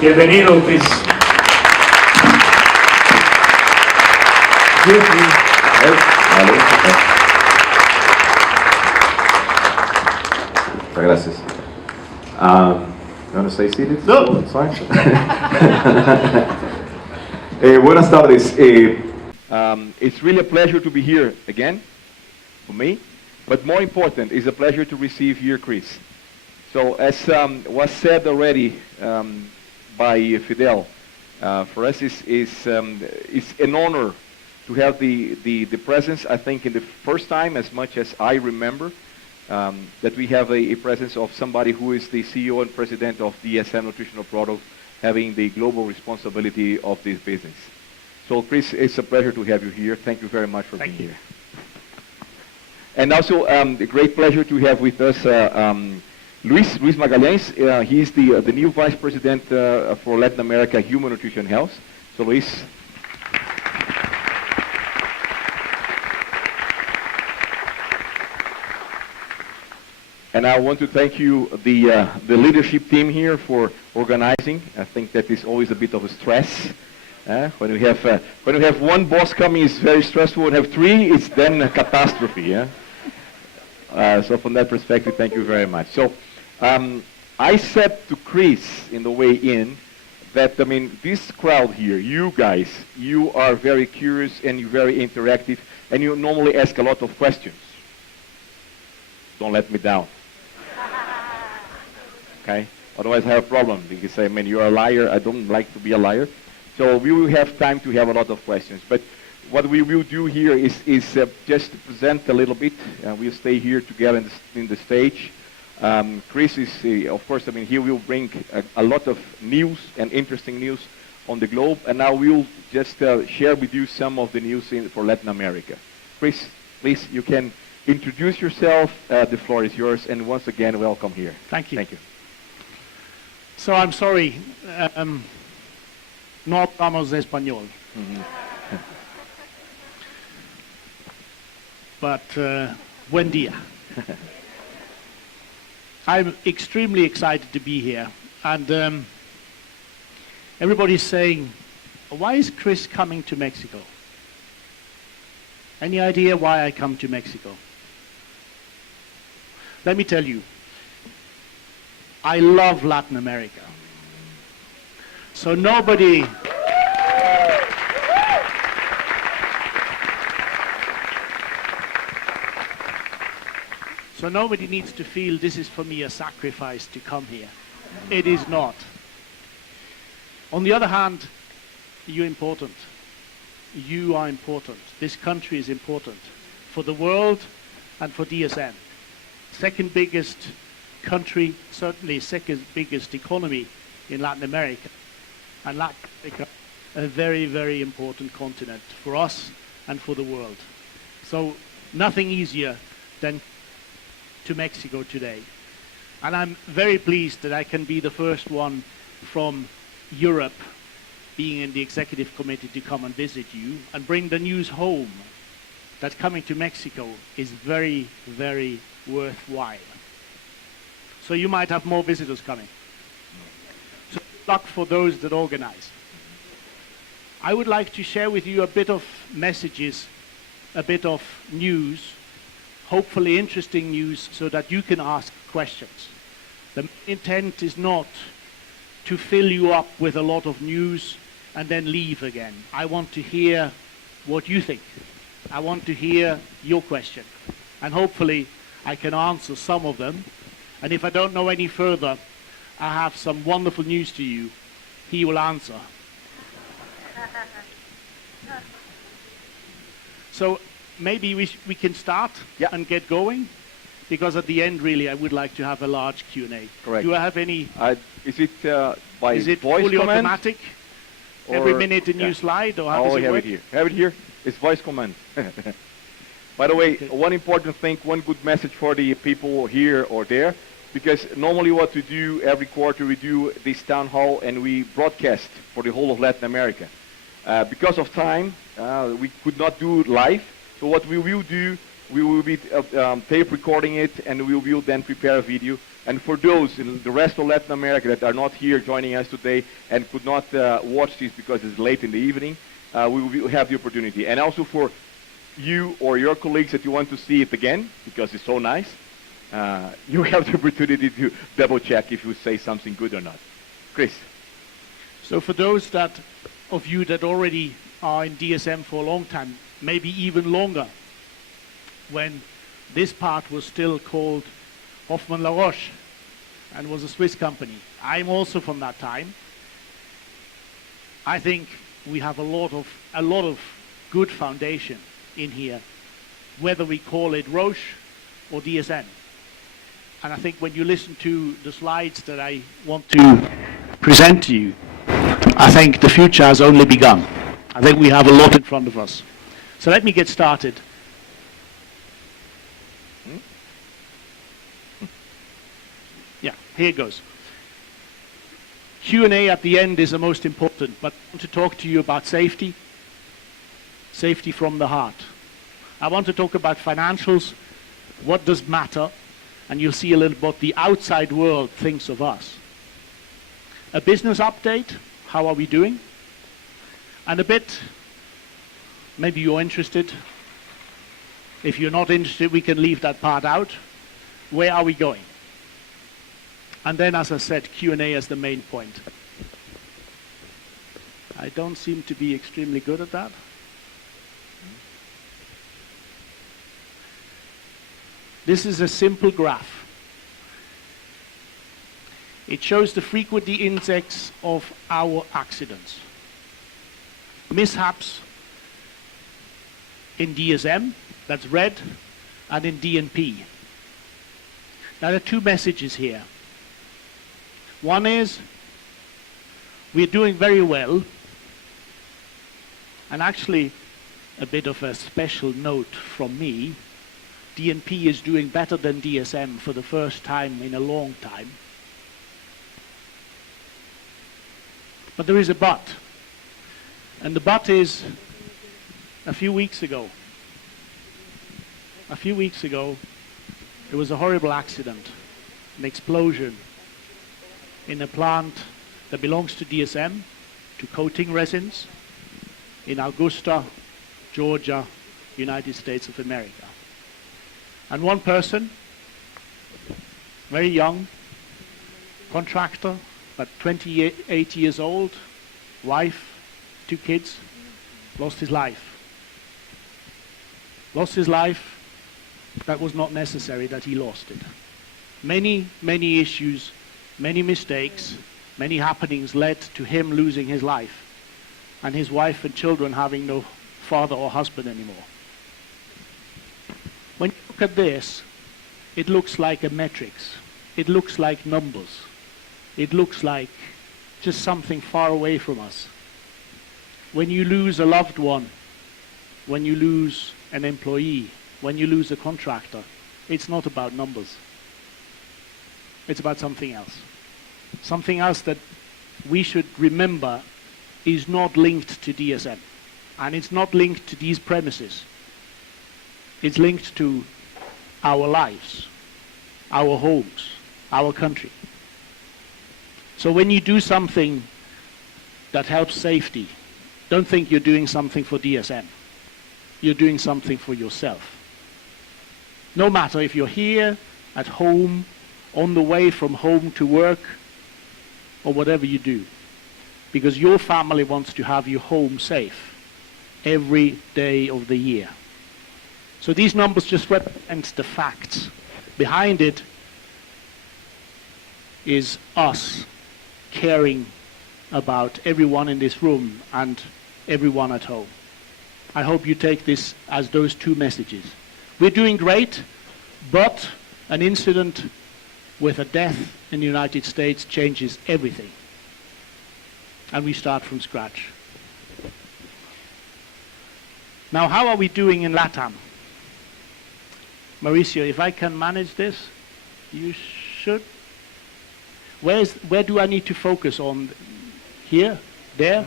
Bienvenido, Chris. Muchas gracias. You want to stay seated? No. It's fine. Buenas tardes. It's really a pleasure to be here again, for me. But more important, it's a pleasure to receive here Chris. So as was said already by Fidel, for us it's an honor to have the presence, I think, in the first time, as much as I remember, that we have a presence of somebody who is the CEO and president of DSM Nutritional Products, having the global responsibility of this business. So Chris, it's a pleasure to have you here. Thank you very much for being here. And also, a great pleasure to have with us Luis Magalhães. He's the new Vice President for Latin America Human Nutrition Health. So Luis. And I want to thank you, the leadership team here, for organizing. I think that is always a bit of a stress. When you have one boss coming, it's very stressful. When you have three, it's then a catastrophe. Yeah? So from that perspective, thank you very much. So I said to Chris in the way in that, I mean, this crowd here, you guys, you are very curious and you're very interactive, and you normally ask a lot of questions. Don't let me down. Okay? Otherwise I have a problem. You can say, man, you're a liar. I don't like to be a liar. So we will have time to have a lot of questions. But what we will do here is just to present a little bit. We'll stay here together in the stage. Chris is, of course, I mean, he will bring a lot of news and interesting news on the globe. And now we'll just share with you some of the news for Latin America. Chris, please, you can introduce yourself. The floor is yours. And once again, welcome here. Thank you. Thank you. So I'm sorry, no hablamos español. But buen día. I'm extremely excited to be here. And everybody's saying, why is Chris coming to Mexico? Any idea why I come to Mexico? Let me tell you. I love Latin America. So nobody needs to feel this is for me a sacrifice to come here. It is not. On the other hand, you're important. You are important. This country is important for the world and for DSM. Second biggest country, certainly second biggest economy in Latin America. And Latin America, a very, very important continent for us and for the world. So nothing easier than to Mexico today. And I'm very pleased that I can be the first one from Europe, being in the executive committee, to come and visit you and bring the news home that coming to Mexico is very, very worthwhile. So you might have more visitors coming. So good luck for those that organize. I would like to share with you a bit of messages, a bit of news, hopefully interesting news, so that you can ask questions. The intent is not to fill you up with a lot of news and then leave again. I want to hear what you think. I want to hear your question. And hopefully I can answer some of them. And if I don't know any further, I have some wonderful news to you. He will answer. So maybe we can start and get going, because at the end, really, I would like to have a large Q&A. Correct. Do I have any? Is it by is it voice fully command? automatic? Every minute a new slide, or how does it have work? it here. Have it here. It's voice command. By the way, one important thing, one good message for the people here or there. because normally what we do every quarter, we do this town hall and we broadcast for the whole of Latin America. Because of time, we could not do live. So what we will do, we will be tape recording it, and we will then prepare a video. And for those in the rest of Latin America that are not here joining us today and could not watch this because it's late in the evening, we will have the opportunity. And also for you or your colleagues that you want to see it again, because it's so nice, you have the opportunity to double check if you say something good or not. Chris. So for those of you that already are in DSM for a long time, maybe even longer, when this part was still called Hoffmann La Roche and was a Swiss company. I'm also from that time. I think we have a lot of good foundation in here, whether we call it Roche or DSM. And I think when you listen to the slides that I want to present to you, I think the future has only begun. I think we have a lot in front of us. So let me get started. Yeah, here it goes. Q&A at the end is the most important, but I want to talk to you about safety, safety from the heart. I want to talk about financials, what does matter, and you'll see a little what the outside world thinks of us. A business update, how are we doing? And a bit, maybe you're interested. If you're not interested, we can leave that part out. Where are we going? And then, as I said, Q&A as the main point. I don't seem to be extremely good at that. This is a simple graph. It shows the frequency index of our accidents. Mishaps in DSM, that's red, and in DNP. Now there are two messages here. One is, we're doing very well, and actually a bit of a special note from me, DNP is doing better than DSM for the first time in a long time. But there is a but. And the but is, a few weeks ago, there was a horrible accident, an explosion in a plant that belongs to DSM, to coating resins, in Augusta, Georgia, United States of America. And one person, very young, contractor, but 28 years old, wife, 2 kids, lost his life. Lost his life. That was not necessary that he lost it. Many, many issues, many mistakes, many happenings led to him losing his life, and his wife and children having no father or husband anymore. When you look at this, it looks like a metrics. It looks like numbers. It looks like just something far away from us. When you lose a loved one, when you lose an employee, when you lose a contractor, it's not about numbers. It's about something else. Something else that we should remember is not linked to DSM. And it's not linked to these premises. It's linked to our lives, our homes, our country. So when you do something that helps safety, don't think you're doing something for DSM. You're doing something for yourself. No matter if you're here, at home, on the way from home to work, or whatever you do. Because your family wants to have you home safe every day of the year. So these numbers just represent the facts. Behind it is us caring about everyone in this room and everyone at home. I hope you take this as those two messages. We're doing great, but an incident with a death in the United States changes everything. And we start from scratch. Now, how are we doing in LATAM? Mauricio, if I can manage this, you Should. Where do I need to focus on? Here? There?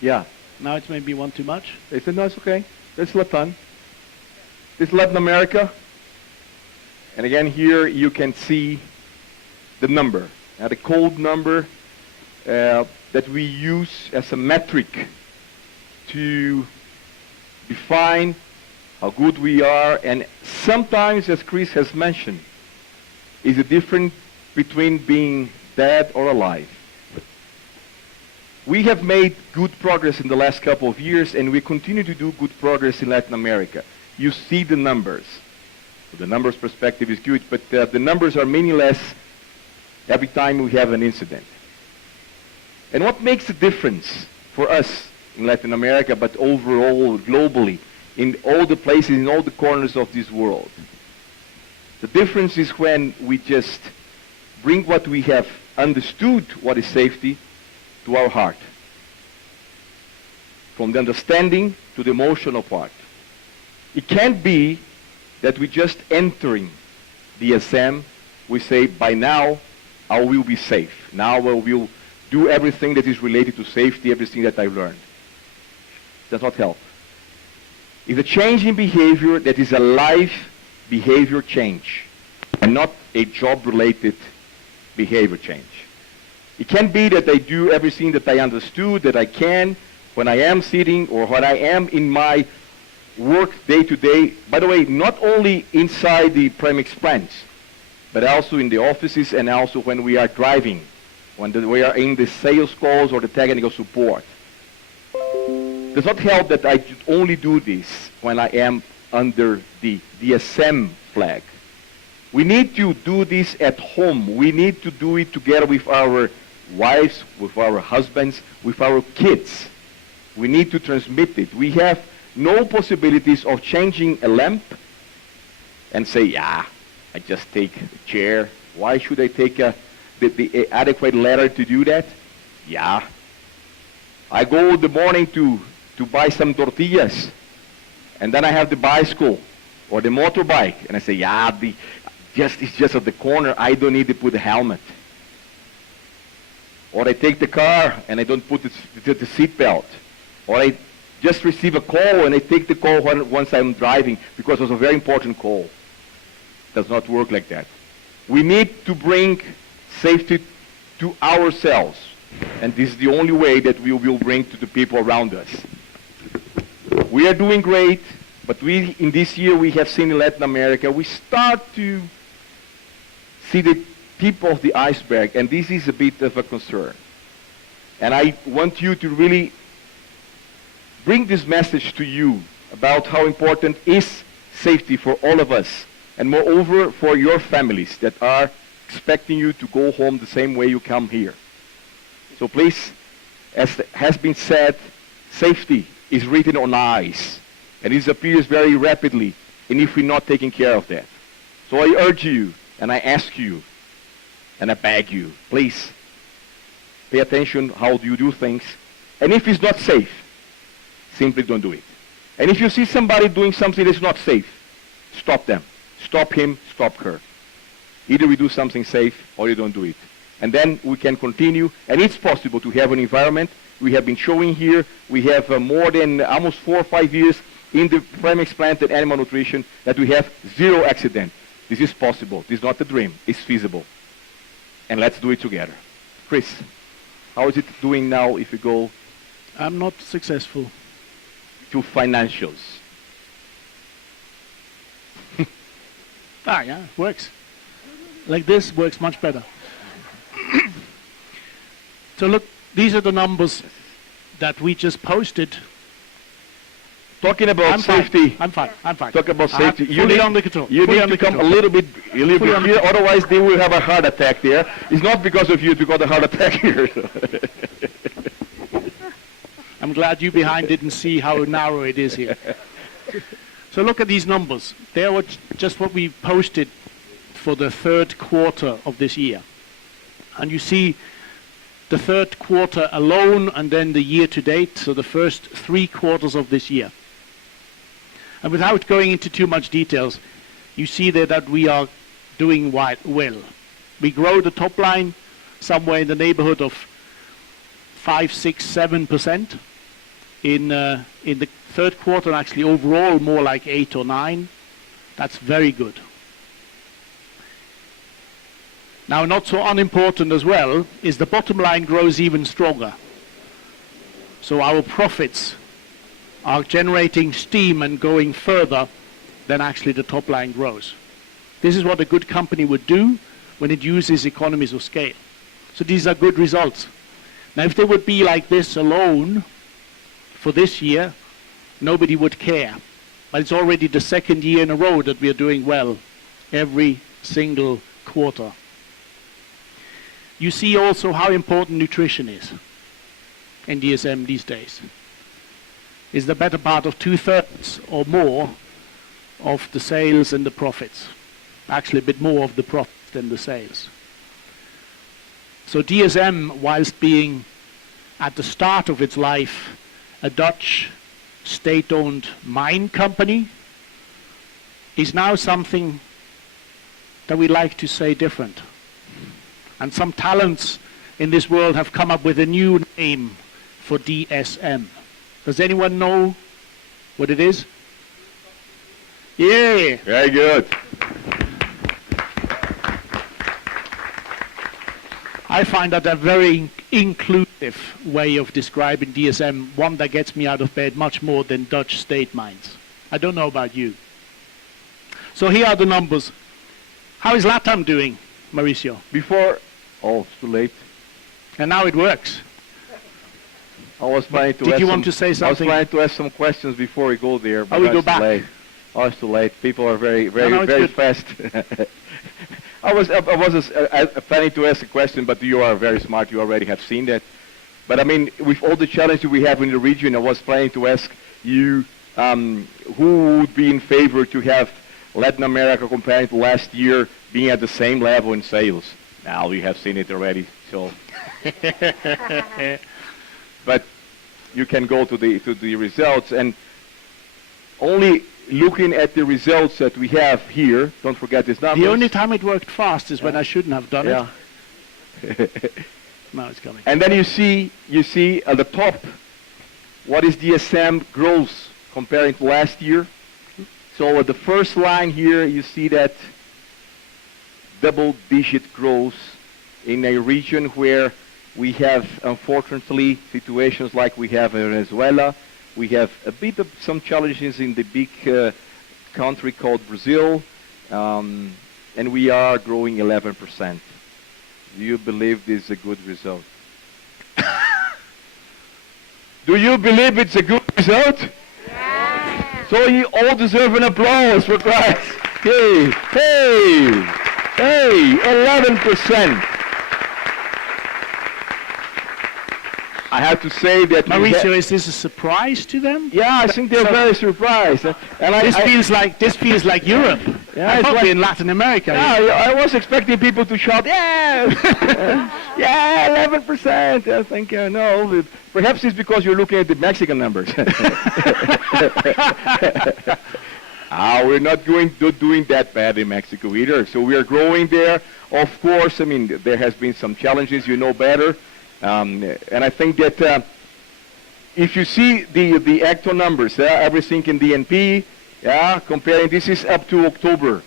Yeah. Now it's maybe one too much. They said, no, it's okay. That's Latin. This is Latin America. And again, here you can see the number. Now, the code number that we use as a metric to define how good we are. And sometimes, as Chris has mentioned, is the difference between being dead or alive. We have made good progress in the last couple of years, and we continue to do good progress in Latin America. You see the numbers. The numbers perspective is good, but the numbers are meaningless every time we have an incident. And what makes a difference for us in Latin America, but overall, globally, in all the places, in all the corners of this world? The difference is when we just bring what we have understood, what is safety, to our heart. From the understanding to the emotional part. It can't be that we just entering the Dsm, we say, by now, I will be safe. Now I will do everything that is related to safety, everything that I've learned. Does not help. It's a change in behavior that is a life behavior change, and not a job-related behavior change. It can't be that I do everything that I understood, that I can, when I am sitting or when I am in my work day to day. By the way, not only inside the premix plants, but also in the offices and also when we are driving, when we are in the sales calls or the technical support. It does not help that I only do this when I am under the Dsm flag. We need to do this at home. We need to do it together with our wives, with our husbands, with our kids. We need to transmit it. We have no possibilities of changing a lamp and say, yeah, I just take a chair. Why should I take the adequate ladder to do that? Yeah. I go in the morning to buy some tortillas, and then I have the bicycle or the motorbike, and I say, yeah, it's just at the corner. I don't need to put a helmet. Or I take the car and I don't put the seat belt. Or I just receive a call and I take the call once I'm driving because it was a very important call. It does not work like that. We need to bring safety to ourselves. And this is the only way that we will bring to the people around us. We are doing great, but in this year we have seen in Latin America, we start to see the tip of the iceberg, and this is a bit of a concern. And I want you to really bring this message to you about how important is safety for all of us, and moreover for your families that are expecting you to go home the same way you come here. So please, as has been said, safety is written on ice, and it disappears very rapidly, and if we're not taking care of that. So I urge you, and I ask you, and I beg you, please, pay attention how do you do things. And if it's not safe, simply don't do it. And if you see somebody doing something that's not safe, stop them. Stop him, stop her. Either we do something safe or you don't do it. And then we can continue, and it's possible to have an environment. We have been showing here, we have more than almost 4 or 5 years in the premix plant and animal nutrition that we have 0 accident. This is possible. This is not a dream. It's feasible. And let's do it together. Chris, how is it doing now if you go? I'm not successful. To financials. Yeah, works. Like this works much better. So look, these are the numbers that we just posted. Talking about safety. I'm fine. Talk about safety. You need under control. You need to come a little bit here, otherwise they will have a heart attack there. It's not because of you, it's because of a heart attack here. I'm glad you behind didn't see how narrow it is here. So look at these numbers. They're just what we posted for the 3rd quarter of this year. And you see the 3rd quarter alone and then the year to date, so the first 3 quarters of this year. And without going into too much details, you see there that we are doing well. We grow the top line somewhere in the neighborhood of 5, 6, 7% in the third quarter, and actually overall more like 8 or 9. That's very good. Now, not so unimportant as well is the bottom line grows even stronger. So our profits are generating steam and going further than actually the top line grows. This is what a good company would do when it uses economies of scale. So these are good results. Now, if they would be like this alone for this year, nobody would care. But it's already the second year in a row that we are doing well every single quarter. You see also how important nutrition is in DSM these days. It's the better part of 2/3 or more of the sales and the profits. Actually a bit more of the profit than the sales. So DSM, whilst being at the start of its life a Dutch state-owned mine company, is now something that we like to say different. And some talents in this world have come up with a new name for DSM. Does anyone know what it is? Yeah. Very good. I find that a very inclusive way of describing DSM, one that gets me out of bed much more than Dutch state mines. I don't know about you. So here are the numbers. How is LATAM doing, Mauricio? Oh, it's too late. And now it works. I was planning to Did you want to say something? I was planning to ask some questions before we go there. But we go back. Too late. Oh, it's too late. People are very good. fast. I was planning to ask a question, but you are very smart. You already have seen that. But I mean, with all the challenges we have in the region, I was planning to ask you who would be in favor to have Latin America compared to last year being at the same level in sales. Now we have seen it already, so. But you can go to the results, and only looking at the results that we have here, don't forget this number. The only time it worked fast is when I shouldn't have done it. Now it's coming. And then you see at the top what is DSM growth comparing to last year. So at the first line here, you see that double-digit growth in a region where we have, unfortunately, situations like we have in Venezuela. We have a bit of some challenges in the big country called Brazil, and we are growing 11%. Do you believe this is a good result? Do you believe it's a good result? Yeah. So you all deserve an applause for Christ. Hey, 11%. I have to say that Mauricio, is this a surprise to them? Yeah, I think they're very surprised. And this feels like Europe. Yeah, it's probably in Latin America. Yeah, I was expecting people to shout, yeah, yeah, 11%. I think no, perhaps it's because you're looking at the Mexican numbers. We're not doing that bad in Mexico either. So we are growing there. Of course, I mean, there has been some challenges. You know better. And I think that if you see the actual numbers, everything in DNP, comparing, this is up to October.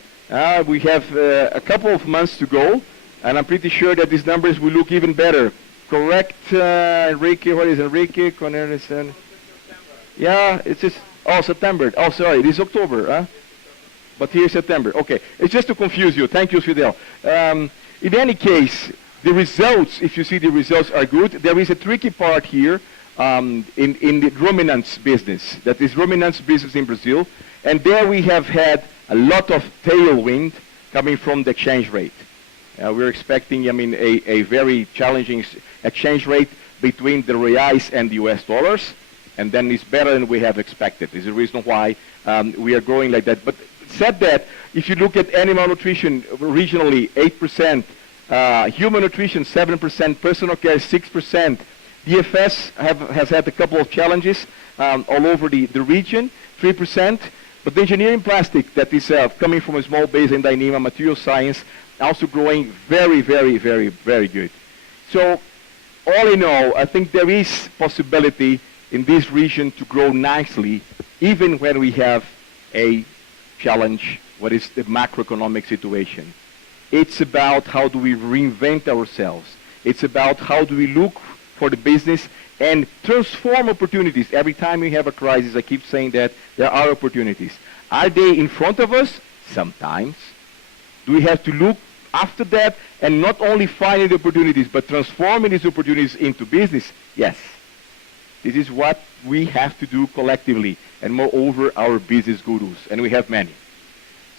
We have a couple of months to go, and I'm pretty sure that these numbers will look even better. Correct, Enrique? What is Enrique? Cornelison? Yeah, it's just, September. Oh, sorry, it is October, but here's September. Okay, it's just to confuse you. Thank you, Fidel. In any case, the results, if you see the results are good. There is a tricky part here in the ruminants business. That is ruminants business in Brazil. And there we have had a lot of tailwind coming from the exchange rate. We're expecting, a very challenging exchange rate between the reais and the US dollars. And then it's better than we have expected. This is the reason why we are growing like that. But said that, if you look at animal nutrition regionally, 8%, human nutrition 7%, personal care 6%. DFS has had a couple of challenges all over the region, 3%. But the engineering plastic that is coming from a small base in Dyneema material science, also growing very, very, very, very good. So all in all, I think there is possibility in this region to grow nicely, even when we have a challenge, what is the macroeconomic situation. It's about how do we reinvent ourselves. It's about how do we look for the business and transform opportunities. Every time we have a crisis, I keep saying that there are opportunities. Are they in front of us? Sometimes. Do we have to look after that and not only finding the opportunities, but transforming these opportunities into business? Yes. This is what we have to do collectively, and moreover, our business gurus, and we have many.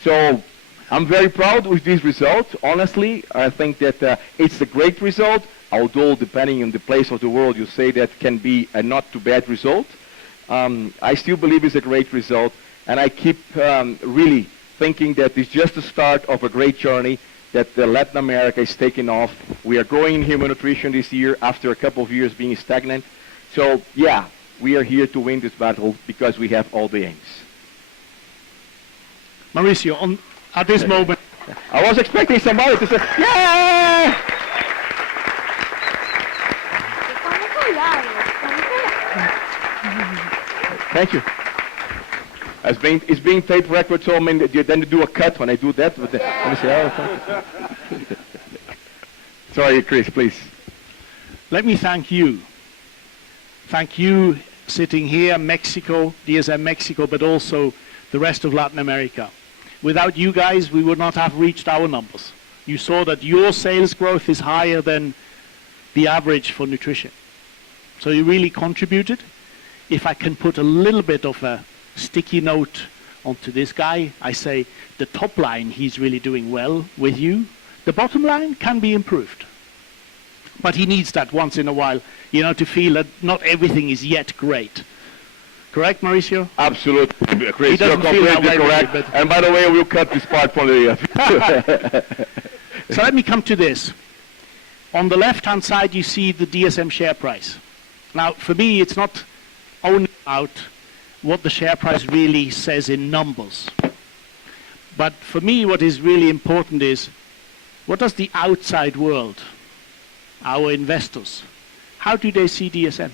So I'm very proud with this result. Honestly, I think that it's a great result, although depending on the place of the world, you say that can be a not too bad result. I still believe it's a great result, and I keep really thinking that it's just the start of a great journey that Latin America is taking off. We are growing in human nutrition this year after a couple of years being stagnant. So yeah, we are here to win this battle because we have all the aims. Mauricio, at this moment... I was expecting somebody to say, yeah! Thank you. It's being tape record, so I mean, then you do a cut when I do that. But let me say, oh, sorry, Chris, please. Let me thank you. Thank you sitting here, Mexico, DSM Mexico, but also the rest of Latin America. Without you guys, we would not have reached our numbers. You saw that your sales growth is higher than the average for nutrition. So you really contributed. If I can put a little bit of a sticky note onto this guy, I say the top line, he's really doing well with you. The bottom line can be improved. But he needs that once in a while, you know, to feel that not everything is yet great. Correct, Mauricio? Absolutely, Chris, you're completely correct. And by the way, we'll cut this part from the... So let me come to this. On the left-hand side, you see the DSM share price. Now, for me, it's not only about what the share price really says in numbers. But for me, what is really important is, what does the outside world, our investors, how do they see DSM?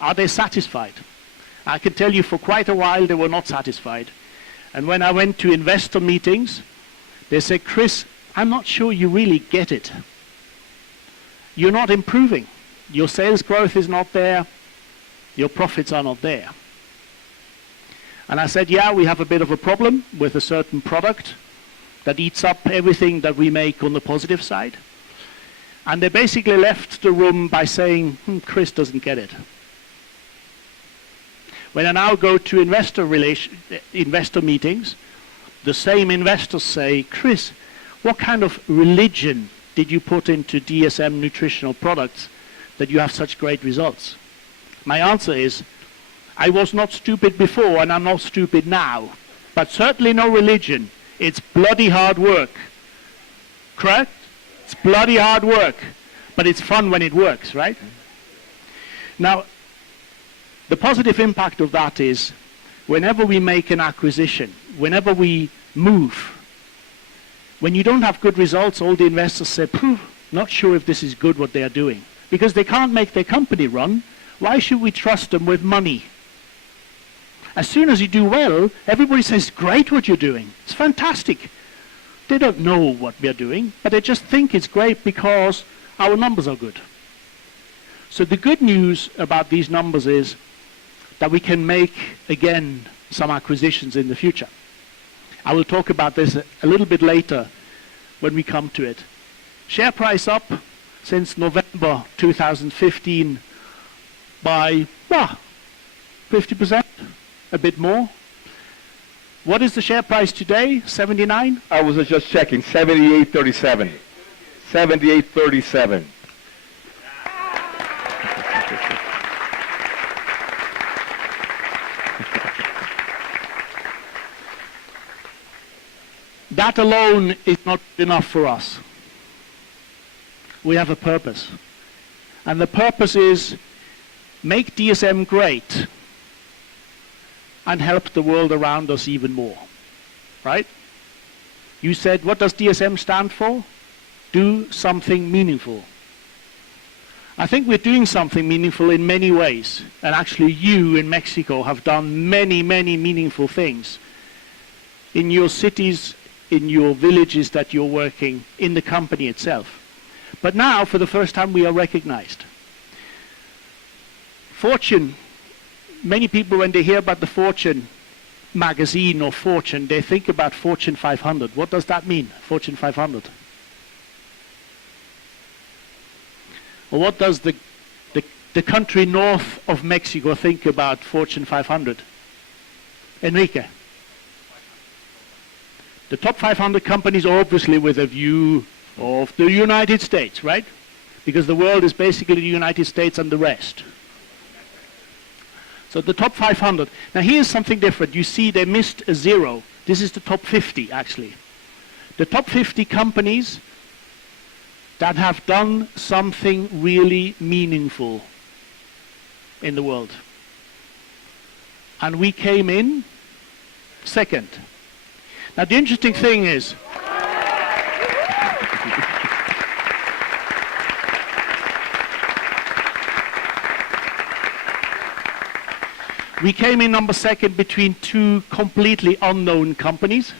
Are they satisfied? I can tell you for quite a while they were not satisfied. And when I went to investor meetings, they said, Chris, I'm not sure you really get it. You're not improving. Your sales growth is not there. Your profits are not there. And I said, yeah, we have a bit of a problem with a certain product that eats up everything that we make on the positive side. And they basically left the room by saying, Chris doesn't get it. When I now go to investor meetings, the same investors say, Chris, what kind of religion did you put into DSM nutritional products that you have such great results? My answer is, I was not stupid before and I'm not stupid now, but certainly no religion. It's bloody hard work. Correct? It's bloody hard work, but it's fun when it works, right? Now, the positive impact of that is, whenever we make an acquisition, whenever we move, when you don't have good results, all the investors say, not sure if this is good what they are doing. Because they can't make their company run, why should we trust them with money? As soon as you do well, everybody says, great what you're doing. It's fantastic. They don't know what we're doing, but they just think it's great because our numbers are good. So the good news about these numbers is that we can make, again, some acquisitions in the future. I will talk about this a little bit later when we come to it. Share price up since November 2015 by 50%, a bit more. What is the share price today? 79? I was just checking, 78.37. 78.37. That alone is not enough for us. We have a purpose. And the purpose is make DSM great and help the world around us even more, right? You said, what does DSM stand for? Do something meaningful. I think we're doing something meaningful in many ways. And actually you in Mexico have done many, many meaningful things. In your cities, in your villages that you're working, in the company itself. But now, for the first time, we are recognized. Fortune, many people when they hear about the Fortune magazine or Fortune, they think about Fortune 500. What does that mean, Fortune 500? Or what does the country north of Mexico think about Fortune 500? Enrique? The top 500 companies are obviously with a view of the United States, right? Because the world is basically the United States and the rest. So the top 500. Now here's something different. You see they missed a zero. This is the top 50 actually. The top 50 companies that have done something really meaningful in the world. And we came in second. Now the interesting thing is, we came in number second between two completely unknown companies.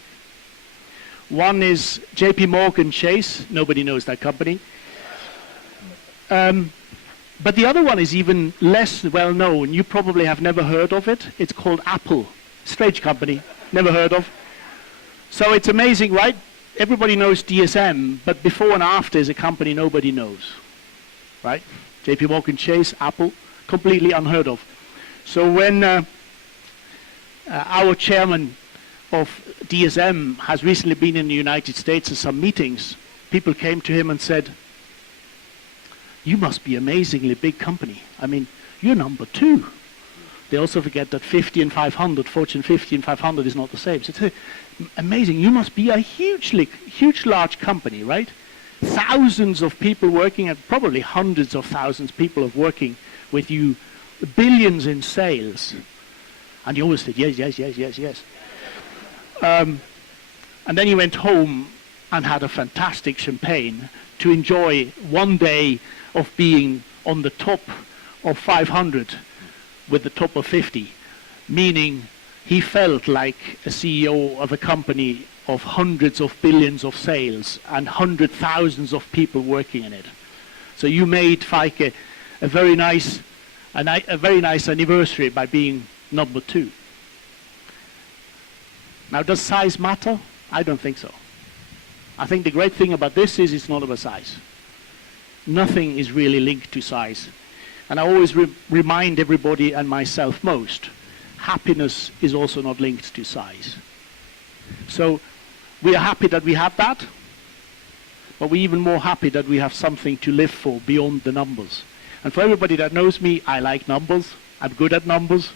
One is JP Morgan Chase, nobody knows that company. But the other one is even less well known. You probably have never heard of it. It's called Apple. Strange company, never heard of. So it's amazing, right? Everybody knows DSM, but before and after is a company nobody knows, right? JP Morgan Chase, Apple, completely unheard of. So when our chairman of DSM has recently been in the United States at some meetings, people came to him and said, you must be amazingly big company. I mean, you're number 2. They also forget that 50 and 500, Fortune 50 and 500 is not the same. So it's amazing. You must be a huge, large company, right? Thousands of people working, and probably hundreds of thousands of people of working with you, billions in sales. And he always said, yes, yes, yes, yes, yes. And then he went home and had a fantastic champagne to enjoy one day of being on the top of 500 with the top of 50, meaning he felt like a CEO of a company of hundreds of billions of sales and 100,000s of people working in it. So you made Feike a very nice anniversary by being number 2. Now, does size matter? I don't think so. I think the great thing about this is it's not about size. Nothing is really linked to size. And I always remind everybody and myself most, happiness is also not linked to size. So we are happy that we have that, but we're even more happy that we have something to live for beyond the numbers. And for everybody that knows me, I like numbers. I'm good at numbers,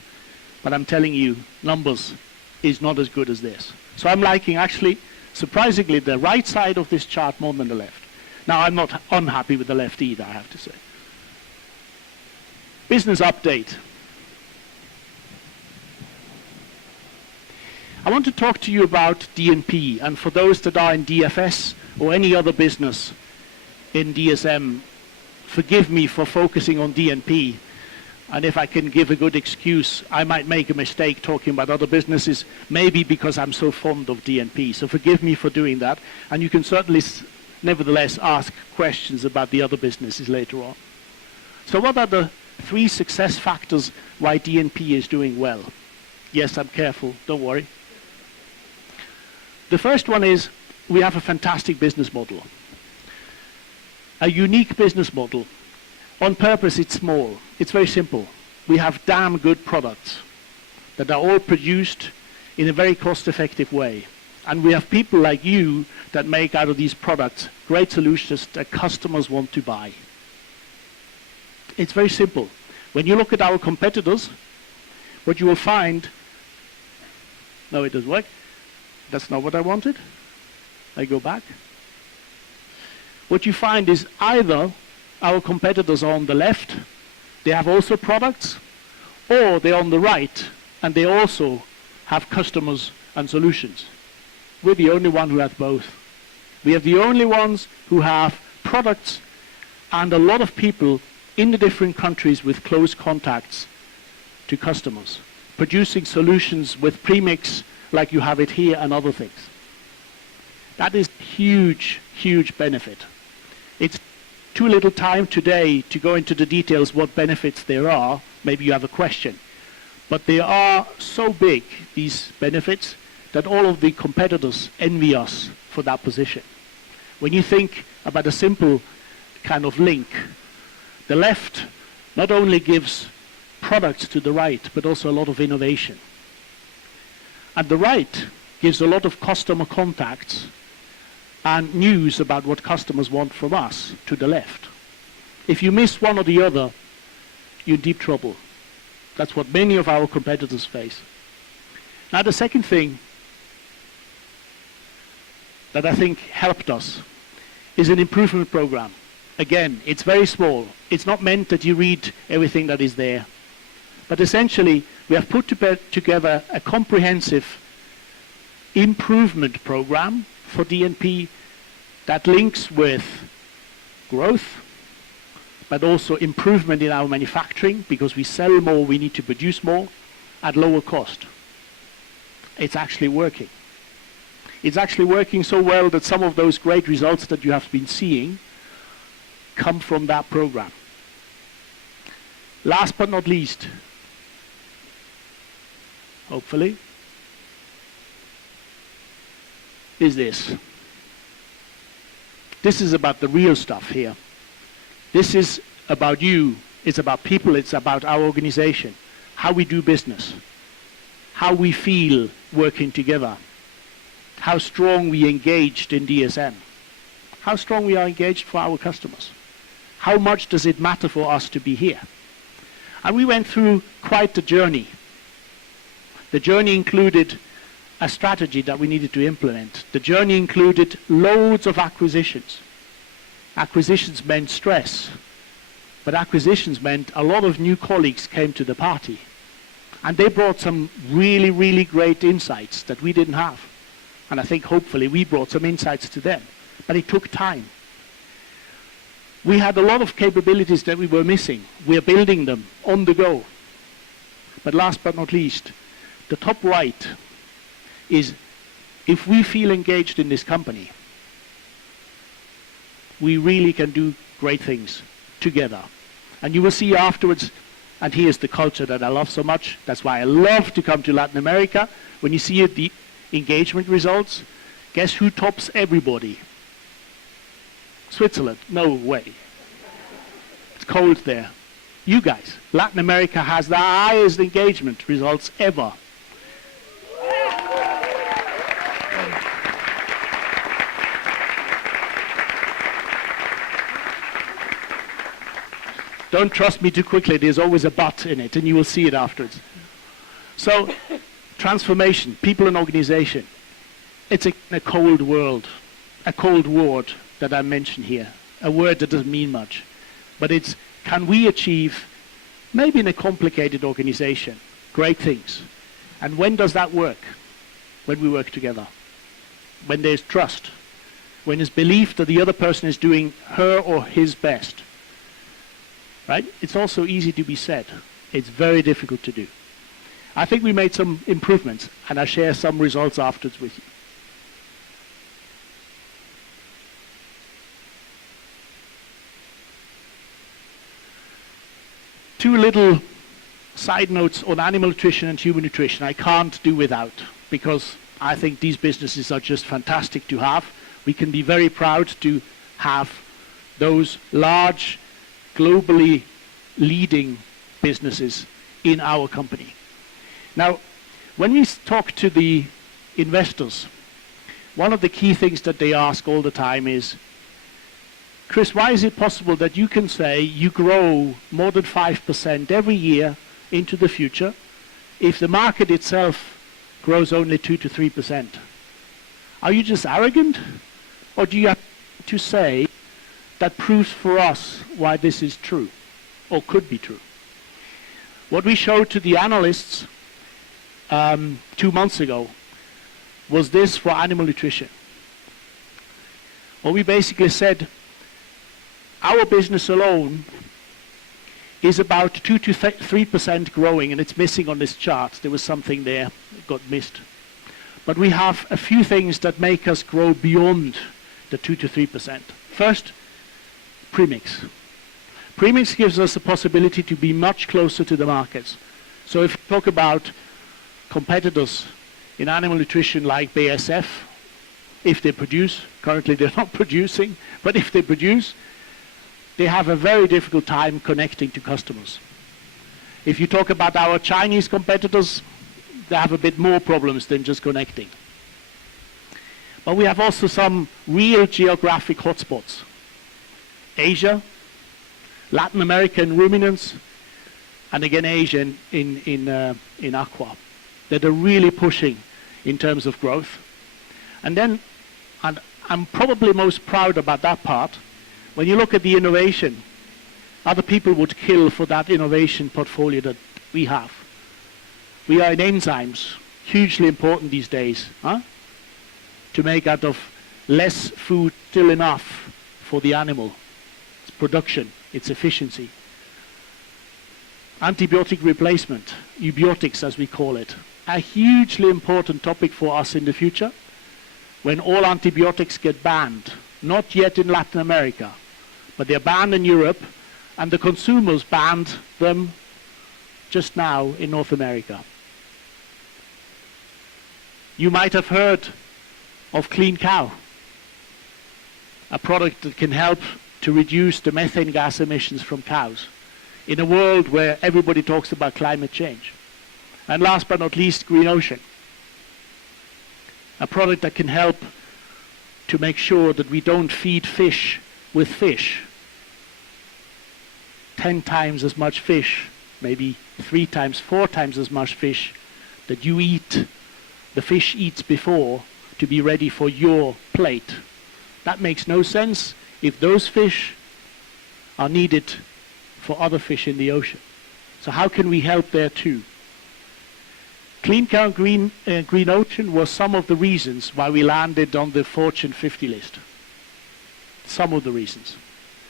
but I'm telling you, numbers is not as good as this. So I'm liking, actually, surprisingly, the right side of this chart more than the left. Now, I'm not unhappy with the left either, I have to say. Business update. I want to talk to you about D&P, and for those that are in DFS or any other business in DSM, forgive me for focusing on D&P. And if I can give a good excuse, I might make a mistake talking about other businesses, maybe because I'm so fond of D&P. So forgive me for doing that. And you can certainly, nevertheless, ask questions about the other businesses later on. So what are the 3 success factors why D&P is doing well? Yes, I'm careful, don't worry. The first one is we have a fantastic business model. A unique business model. On purpose, it's small. It's very simple. We have damn good products that are all produced in a very cost-effective way. And we have people like you that make out of these products great solutions that customers want to buy. It's very simple. When you look at our competitors, what you will find... No, it doesn't work. That's not what I wanted. I go back. What you find is either our competitors are on the left, they have also products, or they're on the right, and they also have customers and solutions. We're the only one who have both. We are the only ones who have products and a lot of people in the different countries with close contacts to customers, producing solutions with premix like you have it here and other things. That is huge, huge benefit. It's too little time today to go into the details what benefits there are. Maybe you have a question. But they are so big, these benefits, that all of the competitors envy us for that position. When you think about a simple kind of link, the left not only gives products to the right, but also a lot of innovation. And the right gives a lot of customer contacts and news about what customers want from us to the left. If you miss one or the other, you're in deep trouble. That's what many of our competitors face. Now the second thing that I think helped us is an improvement program. Again, it's very small. It's not meant that you read everything that is there. But essentially, we have put together a comprehensive improvement program for DNP that links with growth, but also improvement in our manufacturing, because we sell more, we need to produce more at lower cost. It's actually working. It's actually working so well that some of those great results that you have been seeing come from that program. Last but not least, hopefully, is this. This is about the real stuff here. This is about you, it's about people, it's about our organization, how we do business, how we feel working together, how strong we engaged in DSM, how strong we are engaged for our customers, how much does it matter for us to be here. And we went through quite the journey. The journey included a strategy that we needed to implement. The journey included loads of acquisitions. Acquisitions meant stress, but acquisitions meant a lot of new colleagues came to the party. And they brought some really, really great insights that we didn't have. And I think hopefully we brought some insights to them. But it took time. We had a lot of capabilities that we were missing. We're building them on the go. But last but not least, the top right is, if we feel engaged in this company, we really can do great things together. And you will see afterwards, and here's the culture that I love so much. That's why I love to come to Latin America. When you see the engagement results, guess who tops everybody? Switzerland. No way. It's cold there. You guys. Latin America has the highest engagement results ever. Don't trust me too quickly. There's always a but in it, and you will see it afterwards. So, transformation, people and organization. It's a cold world, a cold word that I mention here, a word that doesn't mean much. But it's, can we achieve, maybe in a complicated organization, great things? And when does that work? When we work together. When there's trust. When there's belief that the other person is doing her or his best. Right? It's also easy to be said. It's very difficult to do. I think we made some improvements, and I'll share some results afterwards with you. Two little side notes on animal nutrition and human nutrition I can't do without, because I think these businesses are just fantastic to have. We can be very proud to have those large, globally leading businesses in our company. Now, when we talk to the investors, one of the key things that they ask all the time is, Chris, why is it possible that you can say you grow more than 5% every year into the future if the market itself grows only 2 to 3%? Are you just arrogant? Or do you have to say that proves for us why this is true, or could be true? What we showed to the analysts 2 months ago was this for animal nutrition. Well, we basically said our business alone is about 2 to 3% growing, and it's missing on this chart. There was something there that got missed. But we have a few things that make us grow beyond the 2 to 3%. First, premix. Premix gives us the possibility to be much closer to the markets. So if you talk about competitors in animal nutrition like BASF, if they produce, currently they're not producing, but if they produce, they have a very difficult time connecting to customers. If you talk about our Chinese competitors, they have a bit more problems than just connecting. But we have also some real geographic hotspots. Asia, Latin American ruminants, and again Asia in aqua, that are really pushing in terms of growth. And then, and I'm probably most proud about that part, when you look at the innovation, other people would kill for that innovation portfolio that we have. We are in enzymes, hugely important these days, to make out of less food still enough for the animal. It's production, it's efficiency. Antibiotic replacement, eubiotics as we call it, a hugely important topic for us in the future, when all antibiotics get banned, not yet in Latin America, but they're banned in Europe, and the consumers banned them just now in North America. You might have heard of Clean Cow, a product that can help to reduce the methane gas emissions from cows in a world where everybody talks about climate change. And last but not least, Green Ocean, a product that can help to make sure that we don't feed fish with fish. 10 times as much fish, maybe 3 times, 4 times as much fish that you eat, the fish eats before, to be ready for your plate. That makes no sense if those fish are needed for other fish in the ocean. So how can we help there too? Clean Cow and Green Ocean was some of the reasons why we landed on the Fortune 50 list. Some of the reasons.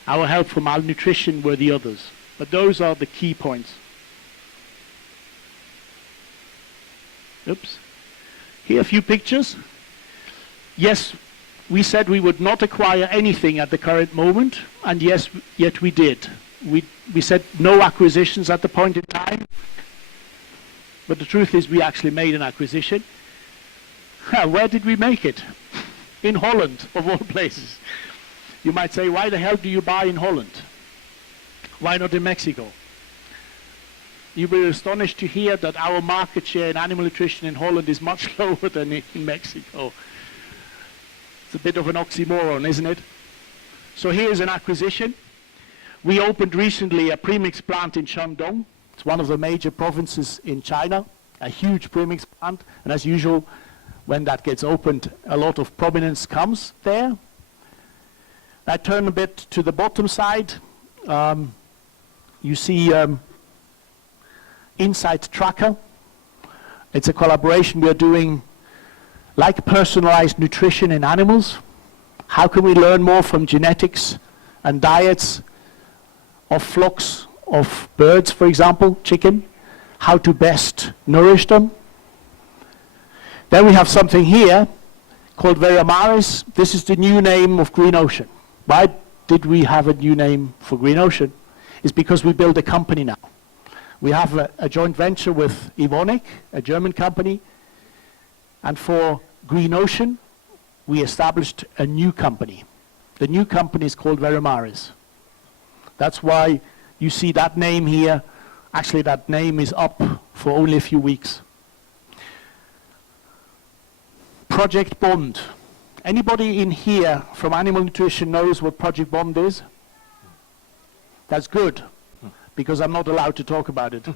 Our help for malnutrition were the others. But those are the key points. Oops. Here are a few pictures. Yes, we said we would not acquire anything at the current moment, and yes, yet we did. We said no acquisitions at the point in time, but the truth is we actually made an acquisition. Where did we make it? In Holland, of all places. You might say, why the hell do you buy in Holland? Why not in Mexico? You'll be astonished to hear that our market share in animal nutrition in Holland is much lower than in Mexico. It's a bit of an oxymoron, isn't it? So here's an acquisition. We opened recently a premix plant in Shandong. It's one of the major provinces in China, a huge premix plant. And as usual, when that gets opened, a lot of prominence comes there. I turn a bit to the bottom side. You see Insight Tracker. It's a collaboration we're doing like personalized nutrition in animals. How can we learn more from genetics and diets of flocks of birds, for example, chicken, how to best nourish them? Then we have something here called Veramaris. This is the new name of Green Ocean. Why did we have a new name for Green Ocean? It's because we build a company now. We have a joint venture with Evonik, a German company, and for Green Ocean, we established a new company. The new company is called Veramaris. That's why you see that name here. Actually, that name is up for only a few weeks. Project Bond. Anybody in here from animal nutrition knows what Project Bond is? That's good, because I'm not allowed to talk about it.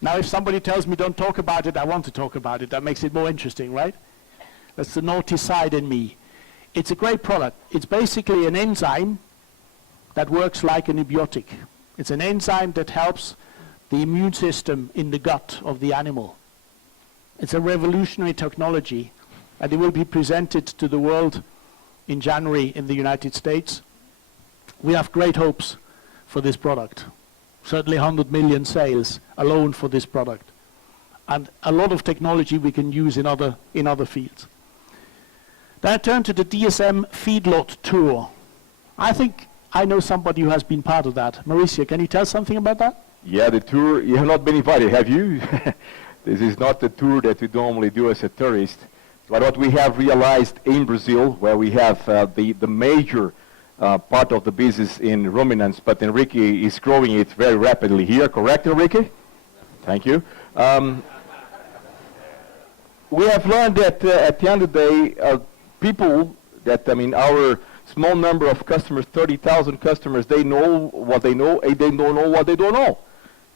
Now, if somebody tells me don't talk about it, I want to talk about it. That makes it more interesting, right? That's the naughty side in me. It's a great product. It's basically an enzyme that works like an eubiotic. It's an enzyme that helps the immune system in the gut of the animal. It's a revolutionary technology, and it will be presented to the world in January in the United States. We have great hopes for this product. Certainly 100 million sales alone for this product. And a lot of technology we can use in other fields. Then I turn to the DSM feedlot tour. I think I know somebody who has been part of that. Mauricio, can you tell something about that? Yeah, the tour, you have not been invited, have you? This is not the tour that we normally do as a tourist. But what we have realized in Brazil, where we have the major part of the business in ruminants, but Enrique is growing it very rapidly here. Correct, Enrique? Thank you. We have learned that at the end of the day, people that, I mean, our small number of customers, 30,000 customers, they know what they know, and they don't know what they don't know.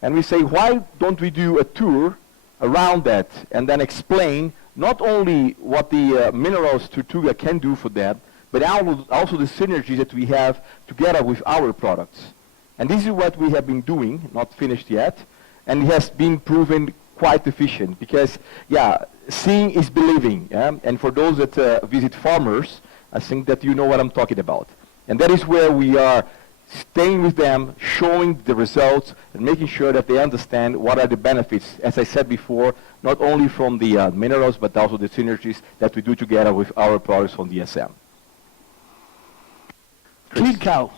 And we say, why don't we do a tour around that and then explain not only what the minerals Tortuga can do for them, but also the synergies that we have together with our products. And this is what we have been doing, not finished yet, and it has been proven quite efficient because, yeah, seeing is believing. Yeah? And for those that visit farmers, I think that you know what I'm talking about. And that is where we are staying with them, showing the results, and making sure that they understand what are the benefits, as I said before, not only from the minerals, but also the synergies that we do together with our products from DSM. Clean cow.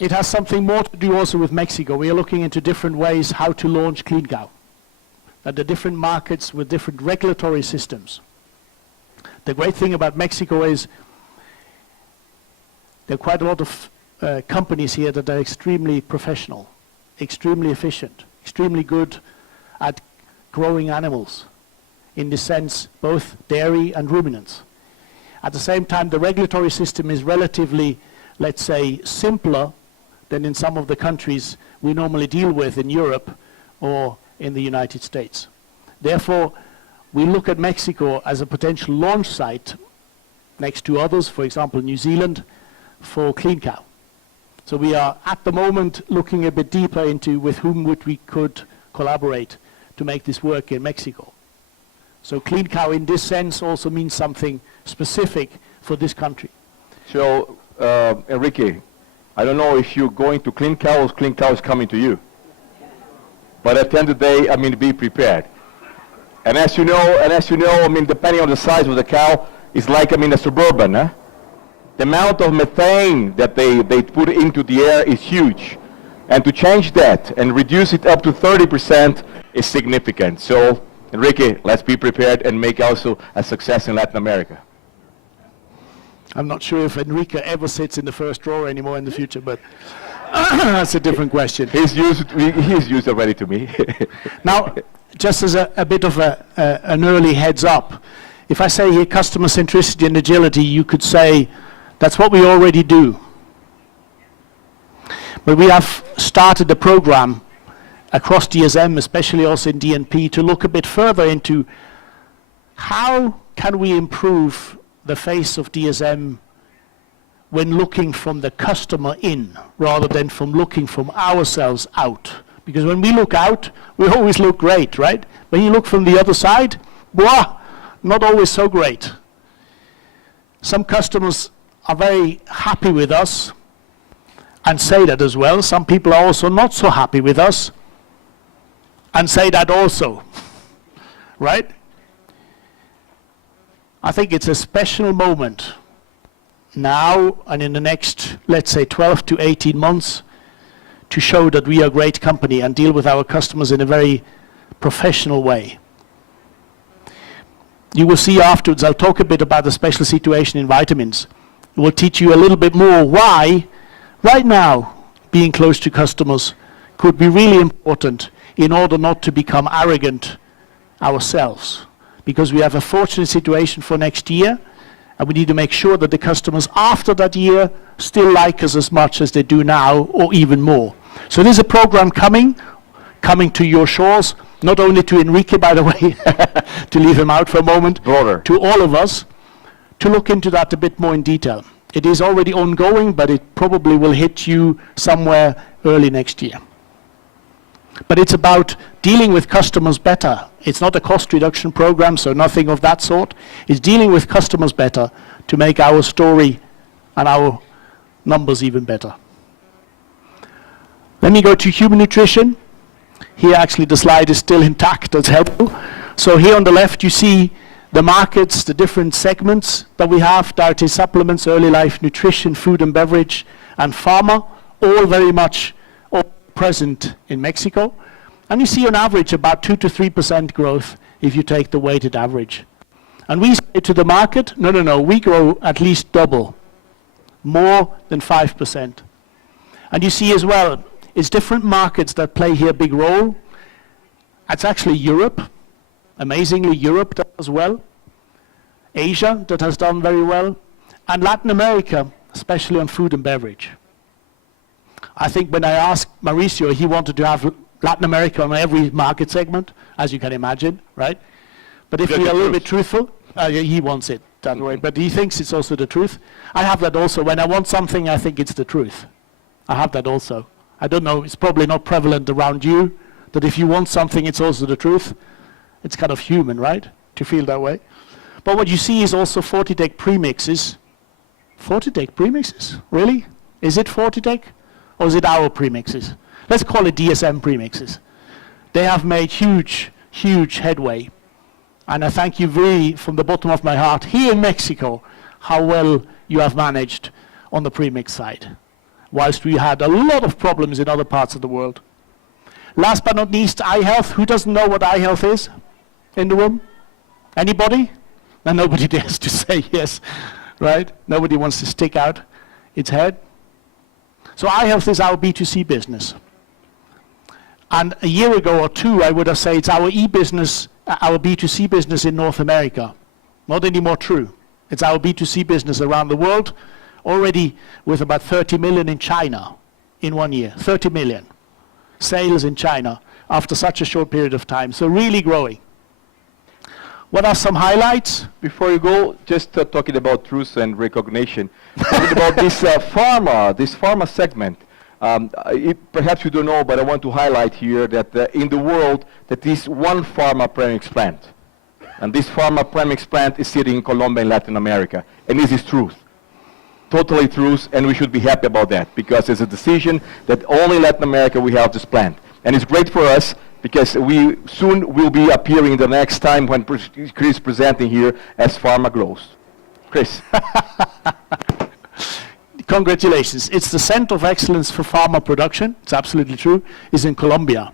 It has something more to do also with Mexico. We are looking into different ways how to launch clean cow. At the different markets with different regulatory systems. The great thing about Mexico is there are quite a lot of companies here that are extremely professional, extremely efficient, extremely good at growing animals, in the sense both dairy and ruminants. At the same time, the regulatory system is relatively, let's say, simpler than in some of the countries we normally deal with in Europe or in the United States. Therefore, we look at Mexico as a potential launch site next to others, for example, New Zealand, for clean cow. So we are at the moment looking a bit deeper into with whom we could collaborate to make this work in Mexico. So clean cow in this sense also means something specific for this country. So, Enrique, I don't know if you're going to clean cow or clean cow is coming to you. But at the end of the day, I mean, be prepared. And as you know, I mean, depending on the size of the cow, it's like, I mean, a Suburban, huh? The amount of methane that they put into the air is huge. And to change that and reduce it up to 30% is significant. So, Enrique, let's be prepared and make also a success in Latin America. I'm not sure if Enrique ever sits in the first row anymore in the future, but that's a different question. He's used already to me. Now, just as a bit of an early heads up, if I say here customer centricity and agility, you could say that's what we already do. But we have started a program across DSM, especially also in DNP, to look a bit further into how can we improve the face of DSM when looking from the customer in, rather than from looking from ourselves out. Because when we look out, we always look great, right? When you look from the other side, blah, not always so great. Some customers are very happy with us and say that as well. Some people are also not so happy with us and say that also, right? I think it's a special moment now and in the next, let's say, 12 to 18 months to show that we are a great company and deal with our customers in a very professional way. You will see afterwards, I'll talk a bit about the special situation in vitamins. It will teach you a little bit more why, right now, being close to customers could be really important in order not to become arrogant ourselves. Because we have a fortunate situation for next year, and we need to make sure that the customers after that year still like us as much as they do now, or even more. So there's a program coming to your shores, not only to Enrique, by the way, to leave him out for a moment, to all of us, to look into that a bit more in detail. It is already ongoing, but it probably will hit you somewhere early next year. But it's about dealing with customers better. It's not a cost reduction program, so nothing of that sort. It's dealing with customers better to make our story and our numbers even better. Let me go to human nutrition. Here actually the slide is still intact, that's helpful. So here on the left you see the markets, the different segments that we have: dietary supplements, early life nutrition, food and beverage, and pharma, all very much all present in Mexico. And you see on average about 2 to 3% growth if you take the weighted average. And we say to the market, no, we grow at least double, more than 5%. And you see as well, it's different markets that play here a big role. It's actually Europe. Amazingly, Europe does well. Asia, that has done very well. And Latin America, especially on food and beverage. I think when I asked Mauricio, he wanted to have Latin America on every market segment, as you can imagine, right? But if we are a little bit truthful, he wants it that way, but he thinks it's also the truth. I have that also. When I want something, I think it's the truth. I have that also. I don't know, it's probably not prevalent around you, that if you want something, it's also the truth. It's kind of human, right, to feel that way. But what you see is also Fortitec premixes. Fortitec premixes? Really? Is it Fortitec? Or is it our premixes? Let's call it DSM premixes. They have made huge, huge headway. And I thank you very, from the bottom of my heart, here in Mexico, how well you have managed on the premix side, whilst we had a lot of problems in other parts of the world. Last but not least, eye health. Who doesn't know what eye health is in the room? Anybody? And nobody dares to say yes, right? Nobody wants to stick out its head. So eye health is our B2C business. And a year ago or two, I would have said it's our e-business, our B2C business in North America. Not anymore true. It's our B2C business around the world, already with about 30 million in China in 1 year. 30 million sales in China after such a short period of time. So really growing. What are some highlights? Before you go, just talking about truth and recognition, talking about this pharma segment. Perhaps you don't know, but I want to highlight here that in the world, that is one pharma premix plant. And this pharma premix plant is sitting in Colombia in Latin America. And this is truth. Totally truth, and we should be happy about that, because it's a decision that only in Latin America we have this plant. And it's great for us, because we soon will be appearing the next time when Chris is presenting here as Pharma grows. Chris. Congratulations. It's the Center of Excellence for Pharma Production. It's absolutely true. It's in Colombia.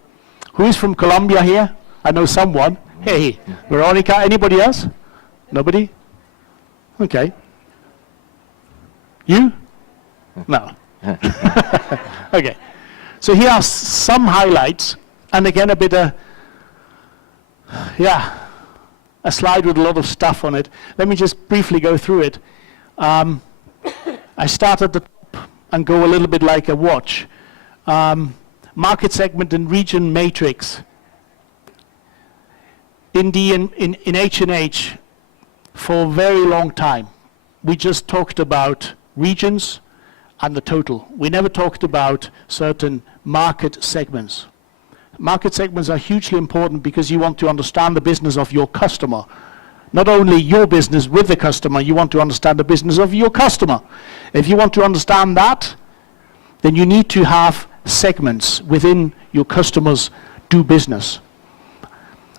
Who is from Colombia here? I know someone. Hey, Veronica. Anybody else? Nobody? Okay. You? No. Okay. So here are some highlights. And again, a bit a slide with a lot of stuff on it. Let me just briefly go through it. I start at the top and go a little bit like a watch. Market segment and region matrix. In H&H, for a very long time, we just talked about regions and the total. We never talked about certain market segments. Market segments are hugely important because you want to understand the business of your customer. Not only your business with the customer, you want to understand the business of your customer. If you want to understand that, then you need to have segments within your customers do business.